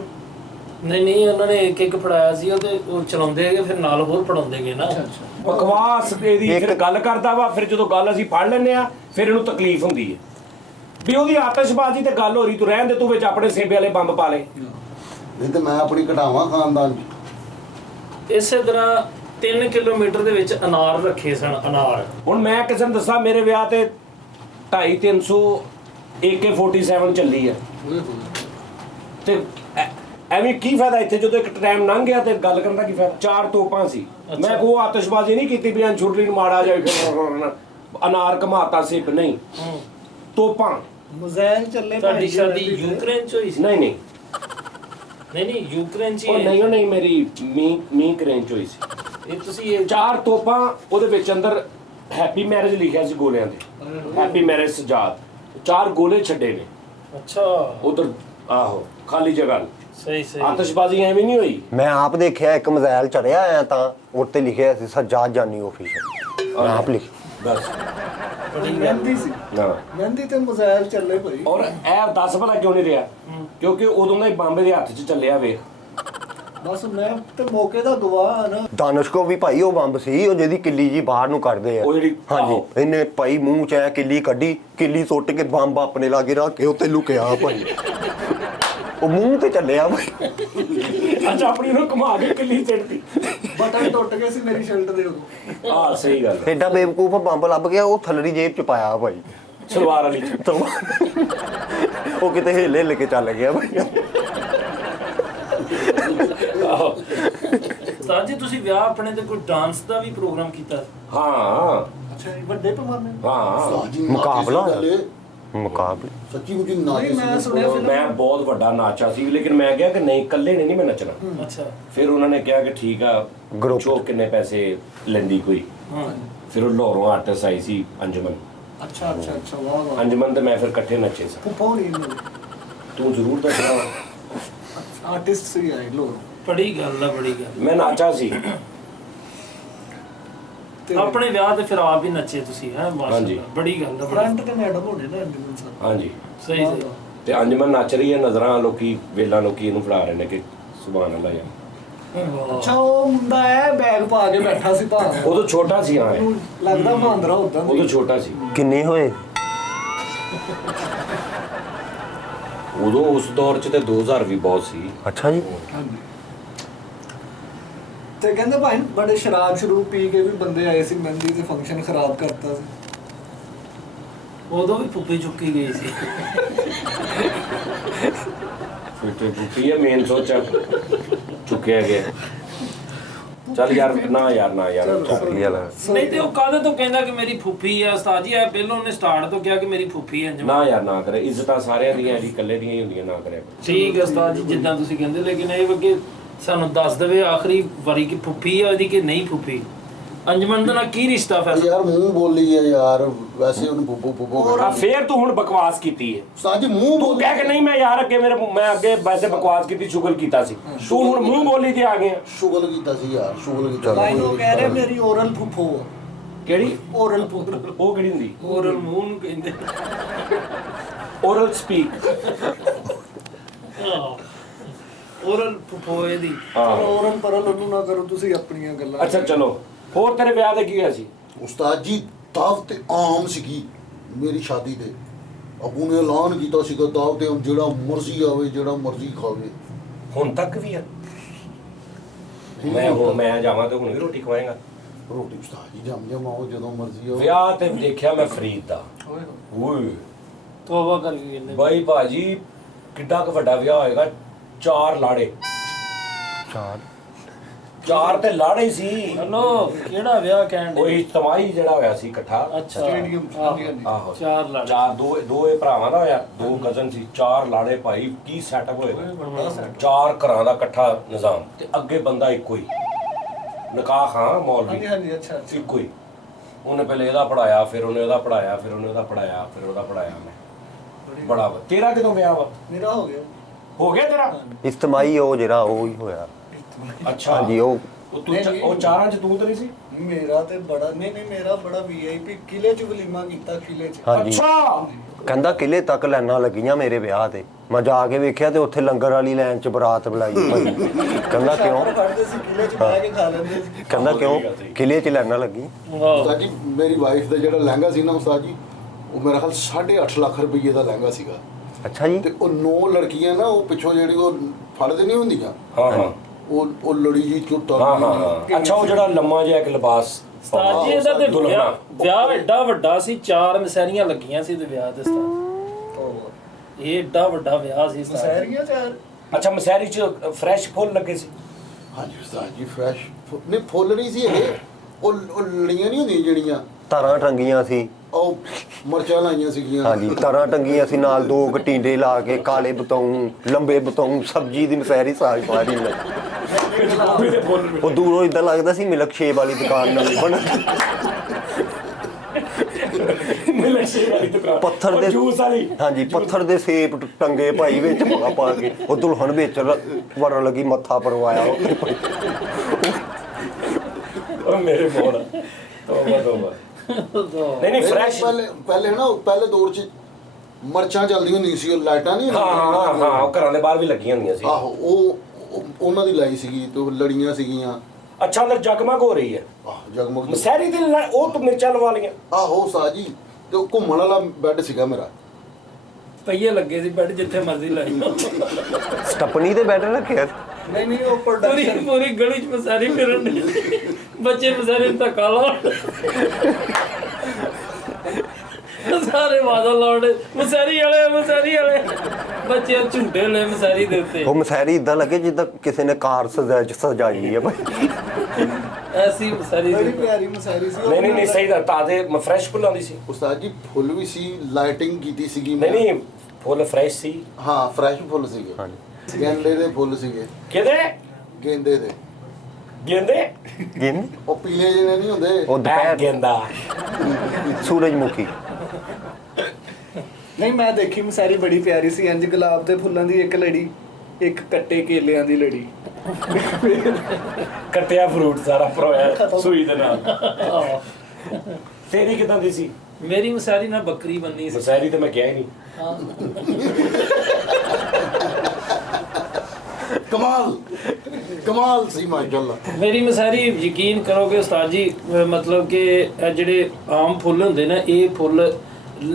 ਨਹੀਂ ਉਹਨਾਂ ਨੇ ਇੱਕ ਇੱਕ ਫੜਾਇਆ ਸੀ, ਉਹ ਚਲਾਉਂਦੇ ਹੈਗੇ, ਫਿਰ ਨਾਲ ਹੋਰ ਫੜਾਉਂਦੇ ਗਏ ਨਾ। ਬਕਵਾਸ ਇਹਦੀ ਫਿਰ ਗੱਲ ਕਰਦਾ ਵਾ, ਫਿਰ ਜਦੋਂ ਗੱਲ ਅਸੀਂ ਪੜ ਲੈਂਦੇ ਆ ਫਿਰ ਇਹਨੂੰ ਤਕਲੀਫ ਹੁੰਦੀ ਹੈ ਵੀ ਉਹਦੀ ਆਤਿਸ਼ਬਾਜ਼ੀ ਤੇ ਗੱਲ ਹੋ ਰਹੀ, ਤੂੰ ਰਹਿਣ ਦੇ, ਤੂੰ ਵਿੱਚ ਆਪਣੇ ਸੇਬੇ ਵਾਲੇ ਬੰਬ ਪਾ ਲੈ। ਨਹੀਂ ਤੇ ਮੈਂ ਆਪਣੀ ਘਟਾਵਾਂ ਖਾਨਦਾਨ ਚ। ਇਸੇ ਤਰ੍ਹਾਂ 3 ਕਿਲੋਮੀਟਰ ਦੇ ਵਿੱਚ ਅਨਾਰ ਰੱਖੇ ਸਨ, ਅਨਾਰ। ਹੁਣ ਮੈਂ ਕਿਸੇ ਨੂੰ ਦੱਸਾਂ ਮੇਰੇ ਵਿਆਹ ਤੇ 250-300 AK-47 ਚੱਲੀ ਆ ਤੇ ਐਵੇਂ ਕੀ ਫਾਇਦਾ ਇੱਥੇ ਜਦੋਂ ਇੱਕ ਟਾਈਮ ਲੰਘ ਗਿਆ ਤੇ ਗੱਲ ਕਰਨ ਦਾ ਕੀ ਫਾਇਦਾ। 4 ਤੋਪਾਂ ਸੀ, ਮੈਂ ਕੋਈ ਆਤਿਸ਼ਬਾਜ਼ੀ ਨਹੀਂ ਕੀਤੀ ਵੀ ਛੁੱਟੀ ਨੂੰ ਮਾੜਾ ਜਾਏ ਫਿਰ ਅਨਾਰ ਘਮਾਤਾ ਸਿਪ ਨਹੀਂ, ਤੋਪਾਂ। ਮਜ਼ਾਇਲ ਚੱਲੇ ਤੁਹਾਡੀ ਸ਼ਾਦੀ ਯੂਕਰੇਨ ਚ ਹੋਈ ਸੀ? ਨਹੀਂ ਨਹੀਂ ਨਹੀਂ ਯੂਕਰੇਨ ਚ ਹੀ ਉਹ ਹੈ। ਨਹੀਂ ਉਹ ਨਹੀਂ ਮੇਰੀ ਮੀਂਹ ਕਰੇਨ ਚ ਹੋਈ ਸੀ। ਇਹ ਤੁਸੀਂ ਇਹ 4 ਤੋਪਾਂ ਉਹਦੇ ਵਿੱਚ ਅੰਦਰ ਹੈਪੀ ਮੈਰਿਜ ਲਿਖਿਆ ਸੀ ਗੋਲਿਆਂ ਤੇ, ਹੈਪੀ ਮੈਰਿਜ ਸਜਾਦ, 4 ਗੋਲੇ ਛੱਡੇ ਨੇ ਅੱਛਾ ਉਧਰ। ਆਹੋ ਖਾਲੀ ਜਗ੍ਹਾ, ਸਹੀ ਸਹੀ। ਆਤਿਸ਼ਬਾਜ਼ੀ ਐਵੇਂ ਨਹੀਂ ਹੋਈ। ਮੈਂ ਆਪ ਦੇਖਿਆ ਇੱਕ ਮਜ਼ਾਇਲ ਚੜਿਆ ਆਇਆ ਤਾਂ ਉੱਤੇ ਲਿਖਿਆ ਸੀ ਸਜਾਦ ਜਾਨੀ ਆਫੀਸ਼ਲ, ਮੈਂ ਆਪ ਲਿਖ ਬਸ ਮਹਿੰਦੀ ਸੀ, ਨਾ। ਮਹਿੰਦੀ ਤੇ ਮਜ਼ਾਇਲ ਚੱਲੇ ਭਾਈ। ਔਰ ਇਹ 10 ਭਲਾ ਕਿਉਂ ਨਹੀਂ ਰਿਹਾ, ਕਿਉਂਕਿ ਉਦੋਂ ਦਾ ਹੀ ਬੰਬ ਦੇ ਹੱਥ 'ਚ ਚੱਲਿਆ ਵੇਖ। ਬਸ ਮੈਂ ਤੇ ਮੌਕੇ ਦਾ ਗਵਾਹ ਆ ਨਾ। ਦਾਨਿਸ਼ਕੋ ਵੀ ਭਾਈ ਉਹ ਬੰਬ ਸੀ, ਉਹ ਜਿਹਦੀ ਕਿੱਲੀ ਜੀ ਬਾਹਰ ਨੂੰ ਕੱਢਦੇ ਆ। ਉਹ ਜਿਹੜੀ ਹਾਂਜੀ ਆਹੋ। ਇਹਨੇ ਭਾਈ ਮੂੰਹ ਚ ਐ ਕਿੱਲੀ ਕੱਢੀ, ਕਿੱਲੀ ਸੁੱਟ ਕੇ ਬੰਬ ਆਪਣੇ ਲਾਗੇ ਰੱਖ ਕੇ ਉੱਤੇ ਲੁਕਿਆ ਭਾਈ। ਉਹ ਮੂੰਹ ਤੇ ਚੱਲਿਆ ਭਾਈ। ਅੱਛਾ ਆਪਣੀ ਨੂੰ ਘੁਮਾ ਕੇ ਕਿੱਲੀ ਸਿੱਟਦੀ। ਬਟਨ ਟੁੱਟ ਗਏ ਸੀ ਮੇਰੀ ਸ਼ਰਟ ਦੇ ਉਦੋਂ। ਆਹ ਸਹੀ ਗੱਲ ਹੈ। ਐਡਾ ਬੇਵਕੂਫ ਬੰਬ ਲੱਭ ਗਿਆ, ਉਹ ਥੱਲੜੀ ਜੇਬ ਚ ਪਾਇਆ ਭਾਈ। ਸਲਵਾਰ ਵਾਲੀ 'ਚ। ਤਾਂ ਉਹ ਕਿਤੇ ਹਿੱਲ ਹਿੱਲ ਕੇ ਚੱਲ ਗਿਆ ਭਾਈ। ਆਹੋ ਤਾਂ ਜੀ ਤੁਸੀਂ ਵਿਆਹ ਆਪਣੇ ਤੇ ਕੋਈ ਡਾਂਸ ਦਾ ਵੀ ਪ੍ਰੋਗਰਾਮ ਕੀਤਾ? ਹਾਂ ਅੱਛਾ ਜੀ, ਵੱਡੇ ਪੈਮਾਨੇ। ਹਾਂ ਉਸਤਾਦ ਜੀ ਮੁਕਾਬਲਾ ਨਾਚੇ ਸੀ ਪਹਿਲੇ, ਮੁਕਾਬਲੇ ਸੱਚੀ ਮੁੱਚੀ ਨਾਚੇ ਨਹੀਂ, ਮੈਂ ਸੀ। ਸੁਣਿਆ ਫਿਲਮ। ਮੈਂ ਬਹੁਤ ਵੱਡਾ ਨਾਚਾ ਸੀ, ਲੇਕਿਨ ਮੈਂ ਕਿਹਾ ਕਿ ਨਹੀਂ ਇਕੱਲੇ ਨਹੀਂ ਮੈਂ ਨੱਚਣਾ। ਅੱਛਾ ਫਿਰ ਉਹਨਾਂ ਨੇ ਕਿਹਾ ਕਿ ਠੀਕ ਆ, Group। ਪੁੱਛੋ ਕਿੰਨੇ ਪੈਸੇ ਲੈਂਦੀ ਕੋਈ। ਹਾਂ ਫਿਰ ਉਹ ਲਾਹੌਰੋਂ ਆਰਟਿਸਟ ਆਈ ਸੀ ਅੰਜਮਨ, ਅੱਛਾ ਅੱਛਾ ਅੱਛਾ, ਵਾਹ ਵਾਹ। ਅੰਜਮਨ ਤੇ ਮੈਂ ਫਿਰ ਇਕੱਠੇ ਨੱਚੇ ਸੀ। ਫੁੱਫਾ ਨਹੀਂ ਤੂੰ ਜ਼ਰੂਰ ਦੱਸਣਾ। ਆਰਟਿਸਟ ਸੀ ਆਏ ਲੋਕ। ਬੜੀ ਗੱਲ ਆ, ਬੜੀ ਗੱਲ। ਮੈਂ ਨਾਚਾ ਸੀ। ਤੇ ਆਪਣੇ ਵਿਆਹ ਤੇ ਫਿਰ ਆਪ ਹੀ ਨੱਚੇ ਤੁਸੀਂ, ਹੈ? ਹਾਂਜੀ। ਮਾਸ਼ਾਅੱਲਾ, ਬੜੀ ਗੱਲ ਆ, ਬੜੀ। ਫਰੰਟ ਤੇ ਮੈਡਮ ਹੋਣੇ ਨਾ ਅੰਜਮਨ ਸਾਹਿਬ। ਹਾਂਜੀ ਸਹੀ ਸਹੀ। ਤੇ ਅੰਜਮਨ ਨੱਚ ਰਹੀ ਹੈ, ਨਜ਼ਰਾਂ ਲੋਕੀ ਵੇਲਾ ਲੋਕੀ ਇਹਨੂੰ ਫੜਾ ਰਹੇ ਨੇ ਕਿ ਸੁਭਾਨ ਅੱਲਾਹ ਯਾਰ। ਅੱਛਾ ਉਹ ਮੁੰਡਾ ਹੈ ਬੈਗ ਪਾ ਕੇ ਬੈਠਾ ਸੀ ਭਾਂ। ਉਦੋਂ ਛੋਟਾ ਸੀ। ਹਾਂ ਉਹਨੂੰ ਲੱਗਦਾ ਭਾਂਦਰਾ ਉਦਾਂ ਉਦੋਂ ਛੋਟਾ ਸੀ। ਕਿੰਨੇ ਹੋਏ? ਉਦੋਂ ਉਸ ਦੌਰ 'ਚ ਤੇ 2000 ਵੀ ਬਹੁਤ ਸੀ। ਅੱਛਾ ਜੀ। ਤੇ ਕਹਿੰਦੇ ਭਾਈ ਬੜੇ ਸ਼ਰਾਬ ਸ਼ਰੂਬ ਪੀ ਕੇ ਵੀ ਬੰਦੇ ਆਏ ਸੀ ਮਹਿੰਦੀ ਤੇ ਫੰਕਸ਼ਨ ਖਰਾਬ ਕਰਤਾ ਸੀ। ਉਦੋਂ ਵੀ ਫੁੱਫੀ ਚੁੱਕੀ ਗਈ ਸੀ। ਫਿਰ ਤੇ ਬੁੱਤੀ ਹੈ ਮੇਨ ਸੋਚਾ ਚੁੱਕਿਆ ਗਿਆ। ਚੱਲ ਯਾਰ ਨਾ ਚੱਲ। ਨਹੀਂ ਤੇ ਉਹ ਕਾਹਦੇ ਤੋਂ ਕਹਿੰਦਾ ਕਿ ਮੇਰੀ ਫੁੱਫੀ ਆ ਉਸਤਾਦ ਜੀ? ਇਹ ਪਹਿਲਾਂ ਉਹਨੇ ਸਟਾਰਟ ਤੋਂ ਕਿਹਾ ਕਿ ਮੇਰੀ ਫੁੱਫੀ ਹੈ। ਨਾ ਯਾਰ ਨਾ ਕਰੇ, ਇੱਜ਼ਤਾਂ ਸਾਰਿਆਂ ਦੀਆਂ ਜੀ, ਇਕੱਲੇ ਦੀਆਂ ਹੀ ਹੁੰਦੀਆਂ, ਨਾ ਕਰਿਆ। ਠੀਕ ਹੈ ਉਸਤਾਦ ਜੀ, ਜਿੱਦਾਂ ਤੁਸੀਂ ਕਹਿੰਦੇ, ਲੇਕਿਨ ਇਹ ਵਗੇ ਸਾਨੂੰ ਦੱਸ ਦੇਵੇ ਆਖਰੀ ਵਾਰੀ ਕਿ ਫੁੱਫੀ ਆ ਉਹਦੀ ਕਿ ਨਹੀਂ ਫੁੱਫੀ। ਅੰਜਮਨ ਦਾ ਨਾਲ ਕੀ ਰਿਸ਼ਤਾ ਫਿਰ? ਯਾਰ ਮੂੰਹ ਬੋਲੀ ਹੈ ਯਾਰ, ਵੈਸੇ ਉਹਨੂੰ ਬੁੱਬੂ ਬੁੱਬੂ ਆ ਫੇਰ ਤੂੰ ਹੁਣ ਬਕਵਾਸ ਕੀਤੀ ਹੈ। ਉਸਤਾਦ ਜੀ ਮੂੰਹ ਤੂੰ ਬੋਲ ਕਹਿ ਕੇ ਨਹੀਂ ਮੈਂ ਯਾਰ ਅੱਗੇ ਮੈਂ ਅੱਗੇ ਵੈਸੇ ਬਕਵਾਸ ਕੀਤੀ, ਸ਼ੁਗਲ ਕੀਤਾ ਸੀ। ਤੂੰ ਹੁਣ ਮੂੰਹ ਬੋਲੀ ਤੇ ਆ ਗਿਆ। ਸ਼ੁਗਲ ਕੀਤਾ ਸੀ ਯਾਰ, ਸ਼ੁਗਲ ਕੀਤਾ। ਭਾਈ ਉਹ ਕਹਿ ਰਹੇ ਮੇਰੀ ਓਰਲ ਫੁੱਫੋ ਆ। ਕਿਹੜੀ ਓਰਲ ਫੁੱਫੋ। ਉਹ ਕਿਹੜੀ ਹੁੰਦੀ? ਓਰਲ ਮੂੰਹ ਨੂੰ ਕਹਿੰਦੇ। Oral speak. ਓਰਲ ਫੁੱਫੋ ਇਹਦੀ। ਚਲੋ ਓਰਲ ਪਰਲ ਉਹਨੂੰ ਨਾ ਕਰੋ ਤੁਸੀਂ ਆਪਣੀਆਂ ਗੱਲਾਂ। ਅੱਛਾ ਚਲੋ, ਹੋਰ ਤੇਰੇ ਵਿਆਹ ਤੇ ਕੀ ਹੋਇਆ ਸੀ? ਉਸਤਾਦ ਜੀ ਦਾਵਤ ਤੇ ਆਮ ਸੀਗੀ ਮੇਰੀ ਸ਼ਾਦੀ ਤੇ। ਅਬੂ ਨੇ ਐਲਾਨ ਕੀਤਾ ਸੀਗਾ ਦਾਵਤ ਤੇ ਜਿਹੜਾ ਮਰਜ਼ੀ ਆਵੇ, ਜਿਹੜਾ ਮਰਜ਼ੀ ਖਾਵੇ। ਹੁਣ ਤੱਕ ਵੀ ਆ? ਮੈਂ ਜਾਵਾਂ ਤੇ ਹੁਣ ਵੀ ਰੋਟੀ ਖਵਾਏਗਾ? ਰੋਟੀ ਉਸਤਾਦ ਜੀ ਜੰਮ ਜਾਓ ਜਦੋਂ ਮਰਜ਼ੀ ਆਓ। ਵਿਆਹ ਤੇ ਦੇਖਿਆ ਮੈਂ ਫਰੀਦ ਦਾ। ਓਏ ਤੋਬਾ ਕਰ ਗਈ ਇਹਨੇ। ਬਾਈ ਭਾਜੀ ਕਿੱਡਾ ਕੁ ਵੱਡਾ ਵਿਆਹ ਹੋਏਗਾ, 4 ਲਾੜੇ। 4 4 ਤੇ ਲਾੜੇ ਸੀ। ਹਲੋ ਕਿਹੜਾ ਵਿਆਹ ਕਹਿਣ ਦੇ? ਉਹੀ ਤਮਾਈ ਜਿਹੜਾ ਹੋਇਆ ਸੀ ਇਕੱਠਾ। ਅੱਛਾ ਸਟੇਡੀਅਮ ਹਾਂਜੀ ਹਾਂਜੀ ਆਹੋ 4 ਲੜ ਚਾਰ ਦੋ ਇਹ ਭਰਾਵਾਂ ਦਾ ਹੋਇਆ, 2 ਕਜ਼ਨ ਸੀ, 4 ਲਾੜੇ ਭਾਈ। ਕੀ ਸੈਟਅਪ ਹੋਏਗਾ, 4 ਘਰਾਂ ਦਾ ਇਕੱਠਾ ਨਿਜ਼ਾਮ ਤੇ ਅੱਗੇ ਬੰਦਾ ਇੱਕੋ ਹੀ, ਨਿਕਾਹ ਖਾਂ ਮੌਲਵੀ ਹਾਂਜੀ ਹਾਂਜੀ ਅੱਛਾ ਅੱਛਾ ਇੱਕੋ ਹੀ। ਉਹਨੇ ਪਹਿਲੇ ਇਹਦਾ ਪੜਾਇਆ, ਫਿਰ ਉਹਨੇ ਉਹਦਾ ਪੜਾਇਆ, ਫਿਰ ਉਹਨੇ ਉਹਦਾ ਪੜਾਇਆ, ਫਿਰ ਉਹਦਾ ਪੜਾਇਆ। ਮੈਂ ਬੜਾ ਵਾ। ਤੇਰਾ ਕਿਦੋਂ ਵਿਆਹ ਵਾ? ਮੇਰਾ ਹੋ ਗਿਆ ਹੋ ਗਿਆ ਤੇਰਾ? ਇਸਤਮਾਈ ਉਹ ਜਿਹੜਾ ਉਹ ਹੀ ਹੋਇਆ। ਅੱਛਾ ਹਾਂਜੀ ਉਹ ਤੂੰ ਉਹ 4ਾਂ ਚ ਤੂੰ ਤੇ ਨਹੀਂ ਸੀ? ਮੇਰਾ ਤੇ ਬੜਾ ਨਹੀਂ ਮੇਰਾ ਬੜਾ ਵੀਆਈਪੀ ਕਿਲੇ ਚ ਵਲੀਮਾ ਕੀਤਾ ਕਿਲੇ ਚ। ਹਾਂਜੀ ਅੱਛਾ ਕਹਿੰਦਾ ਕਿਲੇ ਤੱਕ ਲਾਈਨਾਂ ਲੱਗੀਆਂ ਮੇਰੇ ਵਿਆਹ ਤੇ। ਮੈਂ ਜਾ ਕੇ ਵੇਖਿਆ ਤੇ ਉੱਥੇ ਲੰਗਰ ਵਾਲੀ ਲਾਈਨ 'ਚ ਬਰਾਤ ਬੁਲਾਈ ਭਾਈ। ਕਹਿੰਦਾ ਕਿਉਂ? ਫੜਦੇ ਸੀ ਕਿਲੇ ਚ ਬਹਿ ਕੇ ਖਾ ਲੈਂਦੇ ਸੀ। ਕਹਿੰਦਾ ਕਿਉਂ ਕਿਲੇ 'ਚ ਲਾਈਨਾਂ ਲੱਗੀ। ਵਾਹ ਉਸਤਾਦ ਜੀ ਮੇਰੀ ਵਾਈਫ ਦਾ ਜਿਹੜਾ ਲਹਿੰਗਾ ਸੀ ਨਾ ਉਸਤਾਦ ਜੀ, ਉਹ ਮੇਰਾ ਖਿਆਲ 8.5 ਲੱਖ ਰੁਪਏ ਦਾ ਲਹਿੰਗਾ ਸੀਗਾ। ਅੱਛਾ ਜੀ। ਤੇ ਉਹ 9 ਲੜਕੀਆਂ ਨਾ ਉਹ ਪਿੱਛੋਂ ਜਿਹੜੀ ਉਹ ਫੜਦੇ ਨਹੀਂ ਹੁੰਦੀਆਂ, ਹਾਂ ਹਾਂ ਉਹ ਲੜੀ ਜੀ ਚੁੱਟ ਹਾਂ ਹਾਂ। ਅੱਛਾ ਉਹ ਜਿਹੜਾ ਲੰਮਾ ਜਿਹਾ ਇੱਕ ਲਿਬਾਸ। ਉਸਤਾਦ ਜੀ ਇਹਦਾ ਤੇ ਦੁਲਹਨਾ। ਵਿਆਹ ਐਡਾ ਵੱਡਾ ਸੀ, 4 ਮਸੈਰੀਆਂ ਲੱਗੀਆਂ ਸੀ ਤੇ ਵਿਆਹ ਤੇ ਉਸਤਾਦ। ਇਹ ਐਡਾ ਵੱਡਾ ਵਿਆਹ ਸੀ ਉਸਤਾਦ। ਸਹਿਰੀਆਂ ਚਾਰ ਅੱਛਾ ਮਸੈਰੀ ਚ ਫਰੈਸ਼ ਫੁੱਲ ਲੱਗੇ ਸੀ? ਹਾਂਜੀ ਉਸਤਾਦ ਜੀ ਫਰੈਸ਼ ਨਹੀਂ ਫੁੱਲ ਨਹੀਂ ਸੀ ਇਹ, ਉਹ ਲੜੀਆਂ ਨਹੀਂ ਹੁੰਦੀਆਂ ਜਿਹੜੀਆਂ ਤਾਰਾਂ ਟੰਗੀਆਂ ਸੀ। ਉਹ ਮਰਚਾਂ ਲਾਈਆਂ ਸੀਗੀਆਂ। ਹਾਂਜੀ ਤਾਰਾਂ ਟੰਗੀਆਂ ਸੀ ਨਾਲ 2 ਟੀਂਡੇ ਲਾ ਕੇ, ਕਾਲੇ ਬਤੌਂ ਲੰਬੇ ਬਤੌਂ, ਸਬਜ਼ੀ ਦੀ ਮਸੈਰੀ ਸਾਰੀ ਸਾਰੀ ਉਹ ਦੂਰੋਂ ਇਦਾਂ ਲੱਗਦਾ ਸੀ ਮਿਲਕ ਸ਼ੇਪ ਵਾਲੀ ਦੁਕਾਨ ਨਵੀਂ ਬਣ। ਪੱਥਰ ਦੇ ਜੂਸ ਵਾਲੀ। ਹਾਂਜੀ ਪੱਥਰ ਦੇ ਸੇਬ ਟੰਗੇ ਭਾਈ ਵਿੱਚ ਪਾ ਕੇ ਉਹ ਦੁਲਹਨ ਵਿੱਚ ਵੜਨ ਲੱਗੀ, ਮੱਥਾ ਪਰਵਾਇਆ। ਉਹ ਮੇਰੇ ਮੋੜ ਤੋਬਾ ਤੋਬਾ। ਨਹੀਂ ਨਹੀਂ ਫਰੈਸ਼। ਪਹਿਲੇ ਨਾ ਪਹਿਲੇ ਦੌਰ 'ਚ ਮਰਚਾਂ ਚੱਲਦੀਆਂ ਹੁੰਦੀਆਂ ਸੀ, ਉਹ ਲਾਈਟਾਂ ਨਹੀਂ ਹਾਂ ਹਾਂ ਹਾਂ ਉਹ ਘਰਾਂ ਦੇ ਬਾਹਰ ਵੀ ਲੱਗੀਆਂ ਹੁੰਦੀਆਂ ਸੀ। ਆਹੋ ਉਹਨਾਂ ਦੀ ਲਾਈ ਸੀਗੀ ਤੇ ਉਹ ਲੜੀਆਂ ਸੀਗੀਆਂ। ਅੱਛਾ ਅੰਦਰ ਜਗਮਗ ਹੋ ਰਹੀ ਹੈ ਜਗਮਗ ਮਸੈਰੀ ਤੇ ਉਹ ਤੂੰ ਮਿਰਚਾਂ ਲਵਾ ਲੀਆਂ? ਆਹੋ ਉਸਤਾਦ ਜੀ ਤੇ ਉਹ ਘੁੰਮਣ ਵਾਲਾ ਬੈੱਡ ਸੀਗਾ ਮੇਰਾ। ਪਈਏ ਲੱਗੇ ਸੀ ਬੈੱਡ ਜਿੱਥੇ ਮਰਜ਼ੀ ਲਾਈ। ਸਟੱਪਣੀ ਤੇ ਬੈਠ ਰੱਖਿਆ। ਨਹੀਂ ਉਹ ਪੂਰੀ ਪ੍ਰੋਡਕਸ਼ਨ ਪੂਰੀ ਗਲੀ ਚ ਮਸਾਰੀ ਫਿਰਨ ਡਈ। ਬੱਚੇ ਮਸਾਰੀ ਨੂੰ ਧੱਕਾ ਲਾਉਣ, ਸਾਰੇ ਬਾਦਲ ਲਾਉਣ, ਮਸਾਰੀ ਵਾਲੇ ਬੱਚੇ ਝੂਟੇ ਲੈ ਮਸਾਰੀ ਦੇ ਉੱਤੇ। ਉਹ ਮਸੈਰੀ ਇਦਾਂ ਲੱਗੇ ਜਿੱਦਾਂ ਕਿਸੇ ਨੇ ਕਾਰ ਸਜਾਈ ਹੈ ਭਾਈ। ਐਸੀ ਮਸਾਰੀ ਬੜੀ ਸੀ। ਪਿਆਰੀ ਮਸਾਰੀ ਸੀ। ਨਹੀਂ ਨਹੀਂ ਨਹੀਂ ਸਹੀ ਦਾ ਤਾਜ਼ੇ ਫਰੈਸ਼ ਫੁੱਲ ਆਉਂਦੀ ਸੀ? ਉਸਤਾਦ ਜੀ ਫੁੱਲ ਵੀ ਸੀ, ਲਾਈਟਿੰਗ ਕੀਤੀ ਸੀਗੀ ਨਹੀਂ ਨਹੀਂ ਫੁੱਲ ਫਰੈਸ਼ ਸੀ? ਹਾਂ ਫਰੈਸ਼ ਫੁੱਲ ਸੀਗੇ। ਹਾਂਜੀ ਗੇਂਦੇ ਦੇ ਫੁੱਲ ਸੀਗੇ। ਕਿਹਦੇ? ਗੇਂਦੇ ਦੇ ਗੇਂਦੇ? ਗਿੰਨ ਉਹ ਪੀਲੇ ਜਿਹੇ ਨਹੀਂ ਹੁੰਦੇ। ਉਹ ਦੁਪਹਿਰ ਗੇਂਦਾ। ਸੂਰਜਮੁਖੀ। ਨਹੀਂ ਮੈਂ ਦੇਖੀ ਮਸਾਰੀ ਬੜੀ ਪਿਆਰੀ ਸੀ, ਇੰਜ ਗੁਲਾਬ ਦੇ ਫੁੱਲਾਂ ਦੀ ਇੱਕ ਲੜੀ, ਇੱਕ ਕੱਟੇ ਕੇਲਿਆਂ ਦੀ ਲੜੀ। ਕੱਟਿਆ ਫਰੂਟ ਸਾਰਾ ਪਰੋਇਆ ਸੂਈ ਦੇ ਨਾਲ। ਤੇਰੀ ਕਿਦਾਂ ਦੀ ਸੀ? ਮੇਰੀ ਮਸਾਰੀ ਨਾਲ ਬੱਕਰੀ ਬੰਨੀ ਸੀ। ਮਸੈਰੀ ਤੇ ਮੈਂ ਕਿਹਾ ਹੀ ਨਹੀਂ। ਕਮਾਲ ਸੀ ਮਾਸ਼ਾਅੱਲਾ। ਮੇਰੀ ਮਸਾਰੀ ਯਕੀਨ ਕਰੋਗੇ ਉਸਤਾਦ ਜੀ, ਮਤਲਬ ਕਿ ਇਹ ਜਿਹੜੇ ਆਮ ਫੁੱਲ ਹੁੰਦੇ ਨਾ, ਇਹ ਫੁੱਲ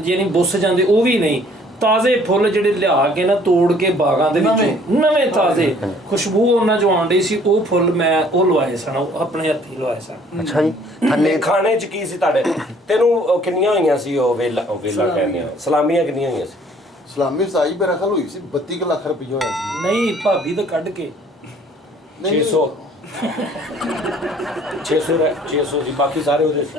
ਯਾਨੀ ਬੁੱਸ ਜਾਂਦੇ ਉਹ ਵੀ ਨਹੀਂ, ਤਾਜ਼ੇ ਫੁੱਲ ਜਿਹੜੇ ਲਿਆ ਕੇ ਨਾ ਤੋੜ ਕੇ ਬਾਗਾਂ ਦੇ ਵਿੱਚੋਂ ਨਵੇਂ ਤਾਜ਼ੇ ਖੁਸ਼ਬੂ ਉਹਨਾਂ ਚੋਂ ਆਣ ਡਈ ਸੀ, ਉਹ ਫੁੱਲ ਮੈਂ ਉਹ ਲਵਾਏ ਸਨ, ਉਹ ਆਪਣੇ ਹੱਥੀਂ ਲਵਾਏ ਸਨ। ਅੱਛਾ ਜੀ। ਥੱਲੇ ਖਾਣੇ ਚ ਕੀ ਸੀ ਤੁਹਾਡੇ? ਤੈਨੂੰ ਕਿੰਨੀਆਂ ਹੋਈਆਂ ਸੀ ਉਹ ਵੇਲਾ ਕਹਿੰਦੇ ਆ, ਸਲਾਮੀਆਂ ਕਿੰਨੀਆਂ ਹੋਈਆਂ ਸੀ? ਸਲਾਮੀ ਸਾਈ ਮੇਰਾ ਖਿਆਲ ਹੋਈ ਸੀ 32 ਕੁ ਲੱਖ ਰੁਪਏ ਹੋਇਆ ਸੀ। ਨਹੀਂ ਭਾਬੀ ਤਾਂ ਕੱਢ ਕੇ 600 600 ਸੀ, ਬਾਕੀ ਸਾਰੇ ਉਹਦੇ ਸੀ।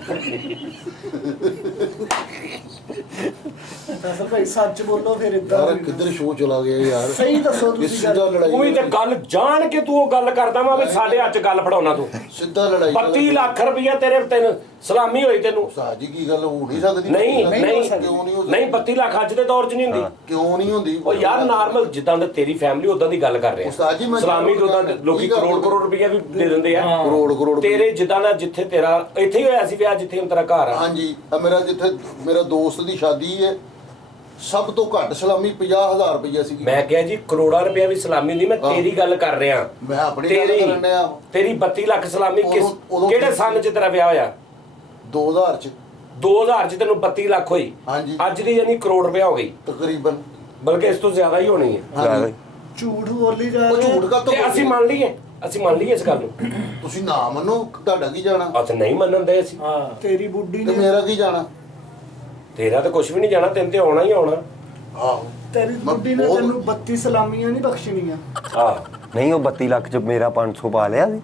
ਅਸਲ ਭਾਈ ਸੱਚ ਬੋਲੋ ਫਿਰ ਇਦਾਂ ਯਾਰ ਕਿੱਧਰ ਸ਼ੋਅ ਚਲਾ ਗਿਆ ਯਾਰ। ਸਹੀ ਦੱਸੋ ਇਹ ਤੁਸੀਂ ਸਿੱਧਾ ਲੜਾਈ ਉਹੀ ਤੇ ਗੱਲ ਜਾਣ ਕੇ ਤੂੰ ਉਹ ਗੱਲ ਕਰਦਾ ਵਾ ਵੀ ਸਾਡੇ ਹੱਥ 'ਚ ਗੱਲ ਫੜਾਉਣਾ ਤੂੰ। ਸਿੱਧਾ ਲੜਾਈ 32 ਲੱਖ ਰੁਪਇਆ ਤੈਨੂੰ ਸਲਾਮੀ ਹੋਈ ਤੈਨੂੰ? ਸਾਜੀ ਕੀ ਗੱਲ ਹੋ ਨਹੀਂ ਸਕਦੀ? ਨਹੀਂ ਕਿਉਂ ਨਹੀਂ ਹੋ ਨਹੀਂ 32 ਲੱਖ ਅੱਜ ਦੇ ਦੌਰ 'ਚ ਨਹੀਂ ਹੁੰਦੀ। ਕਿਉਂ ਨਹੀਂ ਹੁੰਦੀ? ਉਹ ਯਾਰ ਨਾਰਮਲ ਜਿੱਦਾਂ ਦਾ ਤੇਰੀ ਫੈਮਿਲੀ ਉਦਾਂ ਦੀ ਗੱਲ ਕਰ ਰਹੇ ਉਸਤਾਦ ਜੀ, ਮੈਂ ਸਲਾਮੀ ਤੋਂ ਉਦਾਂ ਕੀ ਲੋਕੀ ਗੱਲ ਕਰੋੜ ਰੁਪਇਆ ਵੀ ਦੇ ਦਿੰਦੇ ਆ। ਕਰੋੜ ਤੇਰੇ ਜਿੱਦਾਂ ਦਾ ਜਿੱਥੇ ਤੇਰਾ ਇੱਥੇ ਹੀ ਹੋਇਆ ਸੀ ਵਿਆਹ, ਜਿੱਥੇ ਹੁਣ ਤੇਰਾ ਘਰ ਆ। ਹਾਂਜੀ ਮੇਰਾ ਜਿੱਥੇ ਮੇਰਾ ਦੋਸਤ ਦੀ ਸ਼ਾਦੀ ਹੈ, ਸਭ ਤੋਂ ਘੱਟ ਸਲਾਮੀ 50,000 ਰੁਪਏ ਸੀਗੀ। ਮੈਂ ਕਿਹਾ ਜੀ ਕਰੋੜਾਂ ਰੁਪਇਆ ਵੀ ਸਲਾਮੀ ਹੁੰਦੀ, ਮੈਂ ਤੇਰੀ ਗੱਲ ਕਰ ਰਿਹਾ। ਮੈਂ ਆਪਣੀ ਗੱਲ ਕਰਨ ਡਿਆ। ਤੇਰੀ 32 ਲੱਖ ਸਲਾਮੀ ਉਦੋਂ ਕਿਹੜੇ ਸੰਨ 'ਚ ਤੇਰਾ ਵਿਆਹ ਹੋਇਆ? 2000 ਚ 2000 'ਚ ਤੈਨੂੰ 32 ਲੱਖ ਹੋਈ। ਹਾਂਜੀ ਅੱਜ ਦੀ ਯਾਨੀ ਕਰੋੜ ਰੁਪਇਆ ਹੋ ਗਈ, ਤਕਰੀਬਨ। ਬਲਕਿ ਇਸ ਤੋਂ ਜ਼ਿਆਦਾ ਹੀ ਹੋਣੀ ਹੈ। ਹਾਂਜੀ ਝੂਠ ਬੋਲੀ ਜਾ ਉਹ ਰਹੇ ਝੂਠ ਕਾ ਤੇ ਅਸੀਂ ਮੰਨ ਲਈਏ ਇਸ ਗੱਲ ਨੂੰ। ਤੁਸੀਂ ਨਾ ਮੰਨੋ, ਤੁਹਾਡਾ ਕੀ ਜਾਣਾ? ਅੱਛਾ ਨਹੀਂ ਮੰਨਣ ਦੇ ਅਸੀਂ। ਹਾਂ ਤੇਰੀ ਬੁੱਢੀ ਤੇ ਨੇ ਮੇਰਾ ਕੀ ਜਾਣਾ? ਤੇਰਾ ਤਾਂ ਕੁਝ ਵੀ ਨਹੀਂ ਜਾਣਾ, ਤੈਨੂੰ ਤੇ ਆਉਣਾ ਹੀ ਆਉਣਾ। ਆਹੋ ਤੇਰੀ ਬੁੱਢੀ ਨੇ ਬਹੁਤ- ਤੈਨੂੰ 32 ਸਲਾਮੀਆਂ ਨਹੀਂ ਬਖਸ਼ਣੀਆਂ। ਆਹ ਨਹੀਂ ਉਹ 32 ਲੱਖ ਚ ਮੇਰਾ 500 ਪਾ ਲਿਆ ਸੀ।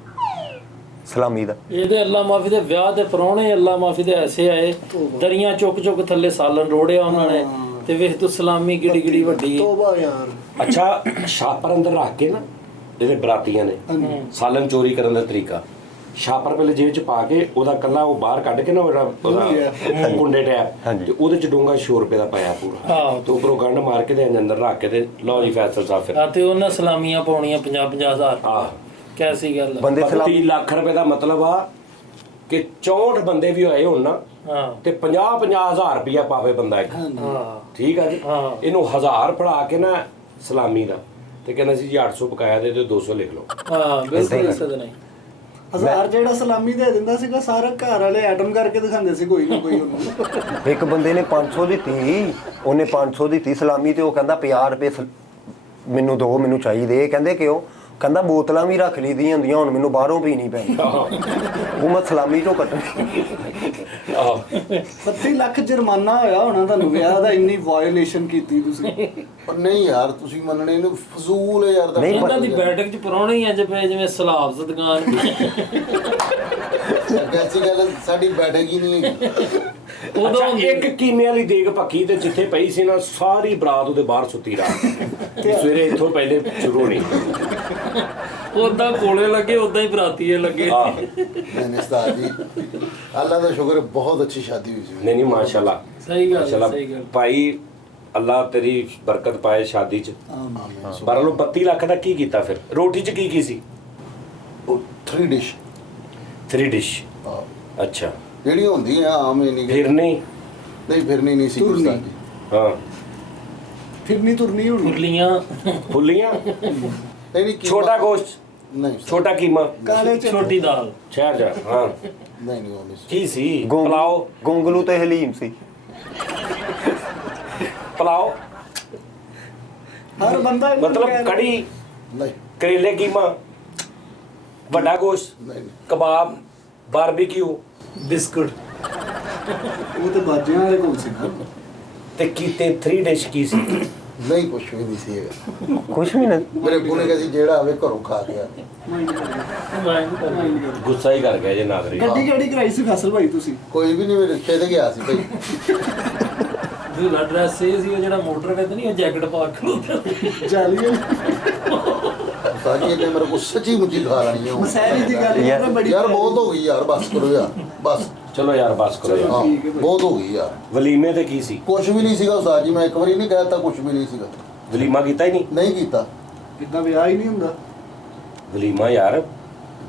ਸਲਾਮੀ ਦਾ। ਇਹਦੇ ਅੱਲਾ ਮਾਫੀ ਦੇ ਵਿਆਹ ਤੇ ਪਰੌਣੇ ਅੱਲਾ ਮਾਫੀ ਦੇ ਐਸੇ ਆਏ, ਦਰੀਆਂ ਚੁੱਕ ਚੁੱਕ ਥੱਲੇ ਸਾਲਨ ਰੋੜਿਆ ਉਹਨਾਂ ਨੇ, ਤੇ ਵੇਖ ਤੂੰ ਸਲਾਮੀ ਕਿੱਡੀ ਕਿੱਡੀ ਵੱਡੀ। ਤੋਬਾ ਯਾਰ। ਅੱਛਾ, ਛਾਪਰ ਅੰਦਰ ਰੱਖ ਕੇ ਨਾ ਜਿਹੜੇ ਬਰਾਤੀਆਂ ਨੇ ਸਾਲਨ ਚੋਰੀ ਕਰਨ ਦਾ ਤਰੀਕਾ, ਛਾਪਰ ਪਹਿਲੇ ਜੇਬ ਚ ਪਾ ਕੇ ਉਹਦਾ ਕੱਲਾ ਉਹ ਬਾਹਰ ਕੱਢ ਕੇ ਨਾ ਉਹਦਾ ਕੁੰਡੇ ਟੈਪ ਤੇ ਉਹਦੇ ਚ ਡੂੰਗਾ 100 ਰੁਪਏ ਦਾ ਪਾਇਆ ਪੂਰਾ, ਤੇ ਉੱਪਰੋਂ ਗੰਢ ਮਾਰ ਕੇ ਤੇ ਅੰਦਰ ਰੱਖ ਕੇ ਤੇ ਲਓ ਜੀ ਫੈਸਲ ਸਾਹਿਬ ਫਿਰ। ਤੇ ਉਹਨਾਂ ਸਲਾਮੀਆਂ ਪਾਉਣੀਆਂ 50-50 ਹਜ਼ਾਰ। ਆਹ ਕੈਸੀ ਗੱਲ ਆ। ਬੰਦੇ 30 ਲੱਖ ਰੁਪਏ ਦਾ ਮਤਲਬ ਆ ਕਿ 64 ਬੰਦੇ ਵੀ ਹੋਏ ਹੋਣ ਨਾ ਤੇ 50-50 ਹਜ਼ਾਰ ਰੁਪਇਆ ਪਾਵੇ ਬੰਦਾ ਇੱਕ। ਠੀਕ ਆ ਜੀ। ਇਹਨੂੰ 1000 ਫੜਾ ਕੇ ਨਾ ਸਲਾਮੀ ਦਾ ਤੇ ਕਹਿੰਦਾ ਸੀ ਜੀ 800 ਬਕਾਇਆ ਦੇ ਤੇ 200 ਲਿਖ ਲਓ। ਬਿਲਕੁਲ ਇਸੇ ਤਰ੍ਹਾਂ ਹੀ। 1000 ਜਿਹੜਾ ਸਲਾਮੀ ਦੇ ਦਿੰਦਾ ਸੀਗਾ, ਸਾਰਾ ਘਰ ਵਾਲੇ ਐਟਮ ਕਰਕੇ ਦਿਖਾਉਂਦੇ ਸੀ ਕੋਈ ਨਾ ਕੋਈ ਉਹਨੂੰ। ਇੱਕ ਬੰਦੇ ਨੇ 500 ਦਿੱਤੀ, ਉਹਨੇ 500 ਦਿੱਤੀ ਸਲਾਮੀ ਤੇ ਉਹ ਕਹਿੰਦਾ 50 ਰੁਪਏ ਮੈਨੂੰ ਦਿਓ, ਮੈਨੂੰ ਚਾਹੀਦੇ। ਕਹਿੰਦੇ ਕਿਉਂ? ਕਹਿੰਦਾ ਬੋਤਲਾਂ ਵੀ ਰੱਖ ਲਈ ਦੀਆਂ ਹੁੰਦੀਆਂ, ਹੁਣ ਮੈਨੂੰ ਬਾਹਰੋਂ ਪੀਣੀ ਪੈਣੀ, ਉਹ ਮੈਂ ਸਲਾਮੀ ਚੋਂ ਕੱਟਣੀ। 32 ਲੱਖ ਜੁਰਮਾਨਾ ਹੋਇਆ ਹੋਣਾ ਤੁਹਾਨੂੰ ਵਿਆਹ ਦਾ, ਇੰਨੀ ਵਾਇਓਲੇਸ਼ਨ ਕੀਤੀ ਤੁਸੀਂ। ਪਰ ਨਹੀਂ ਯਾਰ, ਤੁਸੀਂ ਮੰਨਣੇ ਇਹਨੂੰ ਫਜ਼ੂਲ ਹੈ ਯਾਰ। ਨਹੀਂ, ਇਹਨਾਂ ਦੀ ਬੈਠਕ 'ਚ ਪਰੌਣੇ ਹੀ ਅੱਜ ਪਏ ਜਿਵੇਂ ਸਲਾਬ ਸਦਗਾਨ। ਐਸੀ ਗੱਲ ਸਾਡੀ ਬੈਠਕ ਹੀ ਨਹੀਂ ਹੈਗੀ। ਅੱਛਾ, ਇੱਕ ਕੀਮੇ ਵਾਲੀ ਦੇਗ ਪੱਕੀ ਤੇ ਜਿੱਥੇ ਪਈ ਸੀ ਨਾ, ਸਾਰੀ ਬਰਾਤ ਉਹਦੇ ਬਾਹਰ ਸੁੱਤੀ ਰਾਤ, ਸਵੇਰੇ ਇੱਥੋਂ ਪਹਿਲੇ ਸ਼ੁਰੂ ਹੋਣੀ। ਉਦਾਂ ਕੋਲੇ ਲੱਗੇ ਉਦਾਂ ਹੀ ਬਰਾਤੀਏ ਲੱਗੇ। ਨਹੀਂ ਉਸਤਾਦ ਜੀ, ਅੱਲਾ ਦਾ ਸ਼ੁਕਰ ਹੈ, ਬਹੁਤ ਅੱਛੀ ਸ਼ਾਦੀ ਹੋਈ ਸੀ। ਨਹੀਂ ਮਾਸ਼ਾਅੱਲਾ, ਸਹੀ ਗੱਲ ਮਾਸ਼ਾਅੱਲਾ ਸਹੀ ਗੱਲ। ਭਾਈ ਅੱਲਾ ਤੇਰੀ ਬਰਕਤ ਪਾਏ ਸ਼ਾਦੀ ਚ। ਪਰ ਉਹ 32 ਲੱਖ ਦਾ ਕੀ ਕੀਤਾ ਫਿਰ? ਰੋਟੀ ਚ ਕੀ ਕੀ ਸੀ? ਉਹ 3 ਡਿਸ਼ 3 ਡਿਸ਼। ਅੱਛਾ, ਜਿਹੜੀ ਹੁੰਦੀ ਆ ਆਮ ਇਹ ਨਹੀਂ ਫਿਰਨੀ? ਨਹੀਂ ਫਿਰਨੀ ਨਹੀਂ ਸੀ ਉਸਤਾਦ ਜੀ। ਹਾਂ, ਫਿਰਨੀ ਤੁਰਨੀ ਹੋਣੀ। ਫੁੱਲੀਆਂ ਫੁੱਲੀਆਂ, ਨਹੀਂ ਛੋਟਾ ਗੋਸ਼ਤ, ਨਹੀਂ ਛੋਟਾ ਕੀਮਾ, ਕਾਲੇ ਚ ਛੋਟੀ ਦਾਲ। ਸ਼ਹਿਰ ਜਾ। ਹਾਂ, ਨਹੀਂ ਉਹ ਨਹੀਂ ਸੀ। ਕੀ ਸੀ? ਪਲਾਓ? ਗੋਂਗਲੂ ਤੇ ਹਲੀਮ ਸੀ। ਪਲਾਓ ਹਰ ਬੰਦਾ ਇਹਨੂੰ ਮਤਲਬ ਕਹਿ ਰਿਹਾ। ਕੜੀ, ਨਹੀਂ ਕਰੇਲੇ ਕੀਮਾ, ਵੱਡਾ ਗੋਸ਼ਤ, ਨਹੀਂ ਕਬਾਬ, ਬਾਰਬੀਕਿਊ, ਬਿਸਕੁਟ। ਉਹ ਤੇ ਬਾਜਿਆਂ ਵਾਲੇ ਕੋਲ ਸੀ ਨਾ। ਤੇ ਕੀਤੇ 3 ਡਿਸ਼ ਕੀ ਸੀ? ਨਹੀਂ ਕੁਛ ਵੀ ਨਹੀਂ ਸੀ ਹੈਗਾ। ਕੁਛ ਵੀ ਨਹੀਂ। ਮੇਰੇ ਅੱਬੂ ਨੇ ਕਿਹਾ ਸੀ ਜਿਹੜਾ ਆਵੇ ਘਰੋਂ ਖਾ ਗਿਆ। ਗੁੱਸਾ ਹੀ ਕਰ ਗਿਆ ਜੇ ਨਾਗਰਿਕ। ਗੱਡੀ ਕਿਹੜੀ ਕਰਾਈ ਸੀ ਫੈਸਲ ਭਾਈ ਤੁਸੀਂ? ਕੋਈ ਵੀ ਨਹੀਂ, ਮੇਰੇ ਰਿਕਸ਼ੇ ਤੇ ਗਿਆ ਸੀ ਭਾਈ। ਦੂਲਾ ਡਰੈਸ ਇਹ ਸੀ, ਉਹ ਜਿਹੜਾ ਮੋਟਰ ਵਿੱਚ ਨਹੀਂ, ਉਹ ਜੈਕਟ ਪਾ ਕੇ ਖਲੋਤਾ। ਚਾਲੀਏ ਸਾਜੀ ਨੇ ਮੇਰੇ ਕੋ ਸੱਚੀ ਮੁੱਚੀ ਖਾ ਲੈਣੀ ਹੈ। ਮਸੈਰੀ ਦੀ ਗੱਲ ਯਾਰ ਬੜੀ ਯਾਰ ਬਹੁਤ ਹੋ ਗਈ ਯਾਰ, ਬਸ ਕਰੋ ਯਾਰ, ਬਸ। ਚਲੋ ਯਾਰ ਬਸ ਕਰੋ ਯਾਰ। ਹਾਂ ਬਹੁਤ ਹੋ ਗਈ ਯਾਰ। ਵਲੀਮੇ ਤੇ ਕੀ ਸੀ? ਕੁਛ ਵੀ ਨਹੀਂ ਸੀਗਾ ਉਸਤਾਦ ਜੀ, ਮੈਂ ਇੱਕ ਵਾਰੀ ਨਹੀਂ ਕਹਿ ਤਾ ਕੁਛ ਵੀ ਨਹੀਂ ਸੀਗਾ। ਵਲੀਮਾ ਕੀਤਾ ਹੀ ਨਹੀਂ? ਨਹੀਂ ਕੀਤਾ। ਕਿੱਦਾਂ ਵਿਆਹ ਹੀ ਨਹੀਂ ਹੁੰਦਾ। ਵਲੀਮਾ ਯਾਰ,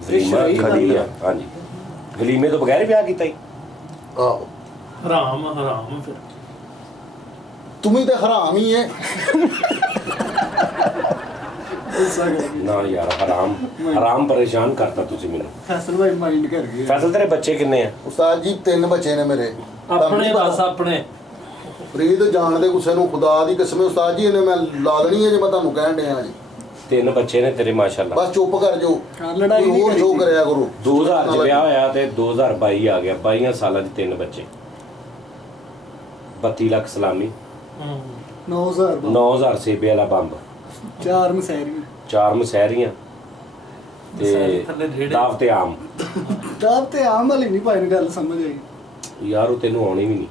ਵਲੀਮਾ ਸ਼ਰعੀ ਗੱਲ ਖੜੀ ਆ। ਆ। ਹਾਂਜੀ, ਵਲੀਮੇ ਤੋਂ ਬਗੈਰ ਵਿਆਹ ਕੀਤਾ ਹੀ? ਆਹੋ, ਹਰਾਮ ਹਰਾਮ। ਫਿਰ ਤੁਮੀ ਤੇ ਹਰਾਮ ਹੀ ਹੈ। ਨਾ ਯਾਰ, ਹਰਾਮ ਹਰਾਮ ਪਰੇਸ਼ਾਨ ਕਰਤਾ ਤੁਸੀਂ ਮੈਨੂੰ। ਫੈਸਲ ਭਾਈ ਮਾਈਂਡ ਕਰ ਗਏ। ਫੈਸਲ ਤੇਰੇ ਬੱਚੇ ਕਿੰਨੇ ਆ? ਉਸਤਾਦ ਜੀ 3 ਬੱਚੇ ਨੇ ਮੇਰੇ। ਆਪਣੇ ਬਸ ਆਪਣੇ। ਫਰੀਦ ਜਾਣਦੇ ਕਿਸੇ ਨੂੰ, ਖੁਦਾ ਦੀ ਕਸਮ ਉਸਤਾਦ ਜੀ, ਇਹਨੇ ਮੈਂ ਲਾ ਦੇਣੀ ਹੈ ਜੇ ਮੈਂ ਤੁਹਾਨੂੰ ਕਹਿਣ ਡਿਆ ਜੀ। 3 ਬੱਚੇ ਨੇ ਤੇਰੇ ਮਾਸ਼ਾਅੱਲਾ। ਬਸ ਚੁੱਪ ਕਰ ਜਾਓ, ਹਾਂ, ਲੜਾਈ ਨਹੀਂ ਹੋਰ ਕਰੀ ਸ਼ੋ ਕਰਿਆ ਕਰੋ। 2000 ਚ ਵਿਆਹ ਹੋਇਆ ਤੇ 2022 ਆ ਗਿਆ, 22 ਸਾਲਾਂ ਚ 3 ਬੱਚੇ, 32 ਲੱਖ ਸਲਾਮੀ, 9000 9000 ਸੇਬੇ ਵਾਲਾ ਬੰਬ, 4 ਮਸੈਰੀ 4 ਮਸਹਿਰੀਆਂ ਮਸਹਿਰੀ ਤੇ ਥੱਲੇ ਢੇੜੇ। ਦਾਵਤ ਤੇ ਆਮ। ਦਾਬ ਤੇ ਆਮ ਵਾਲੀ ਨਹੀਂ ਭਾਈ ਨੂੰ ਗੱਲ ਸਮਝ ਆਈ। ਯਾਰ ਉਹ ਤੈਨੂੰ ਆਉਣੀ ਵੀ ਨਹੀਂ।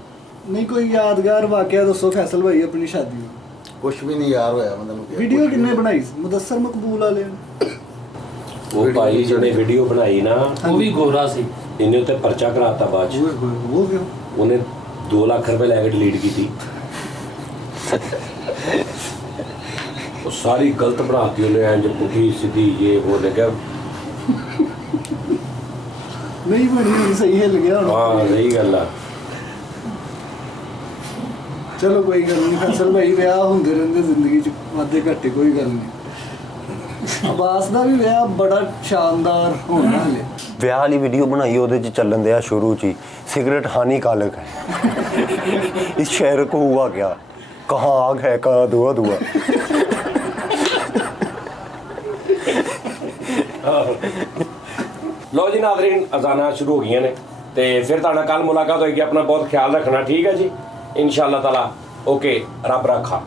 ਨਹੀਂ ਕੋਈ ਯਾਦਗਾਰ ਵਾਕਿਆ ਦੱਸੋ ਫੈਸਲ ਭਾਈ ਆਪਣੀ ਸ਼ਾਦੀ ਦਾ। ਕੁਛ ਵੀ ਨਹੀਂ ਯਾਰ ਹੋਇਆ, ਮੈਂ ਤੁਹਾਨੂੰ ਕਿਹਾ। ਵੀਡੀਓ ਕਿੰਨੇ ਬਣਾਈ ਸੀ ਮੁਦੱਸਰ ਮਕਬੂਲ ਵਾਲੇ ਨੇ? ਉਹ ਭਾਈ ਜਿਹਨੇ ਵੀਡੀਓ ਬਣਾਈ ਨਾ, ਉਹ ਵੀ ਗੋਰਾ ਸੀ। ਇਹਨੇ ਉੱਤੇ ਪਰਚਾ ਕਰਾਤਾ ਬਾਅਦ ਚ। ਓਏ ਹੋਏ ਹੋ ਗਿਆ। ਉਹਨੇ 2 ਲੱਖ ਰੁਪਏ ਲੈ ਕੇ ਡਿਲੀਟ ਕੀਤੀ। ਉਹ ਸਾਰੀ ਗਲਤ ਬਣਾਤੀ ਉਹਨੇ, ਇੰਜ ਪੁੱਠੀ ਸਿੱਧੀ ਇਹ ਉਹ ਲੱਗਿਆ। ਨਹੀਂ ਬਣੀ ਹੋਣੀ, ਸਹੀ ਹਿੱਲ ਗਿਆ ਹੁਣ। ਹਾਂ ਸਹੀ ਗੱਲ ਆ। ਚਲੋ ਕੋਈ ਗੱਲ ਨਹੀਂ ਫੈਸਲ ਭਾਈ, ਵਿਆਹ ਹੁੰਦੇ ਰਹਿੰਦੇ ਜ਼ਿੰਦਗੀ 'ਚ, ਵਾਧੇ ਘਾਟੇ ਕੋਈ ਗੱਲ ਨਹੀਂ। ਅਬਾਸ ਦਾ ਵੀ ਵਿਆਹ ਬੜਾ ਸ਼ਾਨਦਾਰ ਹੋਣਾ ਹਲੇ। ਵਿਆਹ ਵਾਲੀ ਵੀਡੀਓ ਬਣਾਈ, ਉਹਦੇ ਚ ਚੱਲਣ ਦਿਆ ਸ਼ੁਰੂ ਚ ਹੀ सिगरेट हानिकारक है। इस शहर को हुआ क्या, कहाँ आग है, कहाँ धुआं धुआं। ਲਓ ਜੀ ਨਾਜ਼ਰੀਨ, ਅਜ਼ਾਨਾਂ ਸ਼ੁਰੂ ਹੋ ਗਈਆਂ ਨੇ ਤੇ ਫਿਰ ਤੁਹਾਡਾ ਕੱਲ ਮੁਲਾਕਾਤ ਹੋਏਗੀ। ਆਪਣਾ ਬਹੁਤ ਖਿਆਲ ਰੱਖਣਾ, ਠੀਕ ਹੈ ਜੀ, ਇਨਸ਼ਾ ਅੱਲਾਹ ਤਾਲਾ। ਓਕੇ, ਰੱਬ ਰੱਖਾ।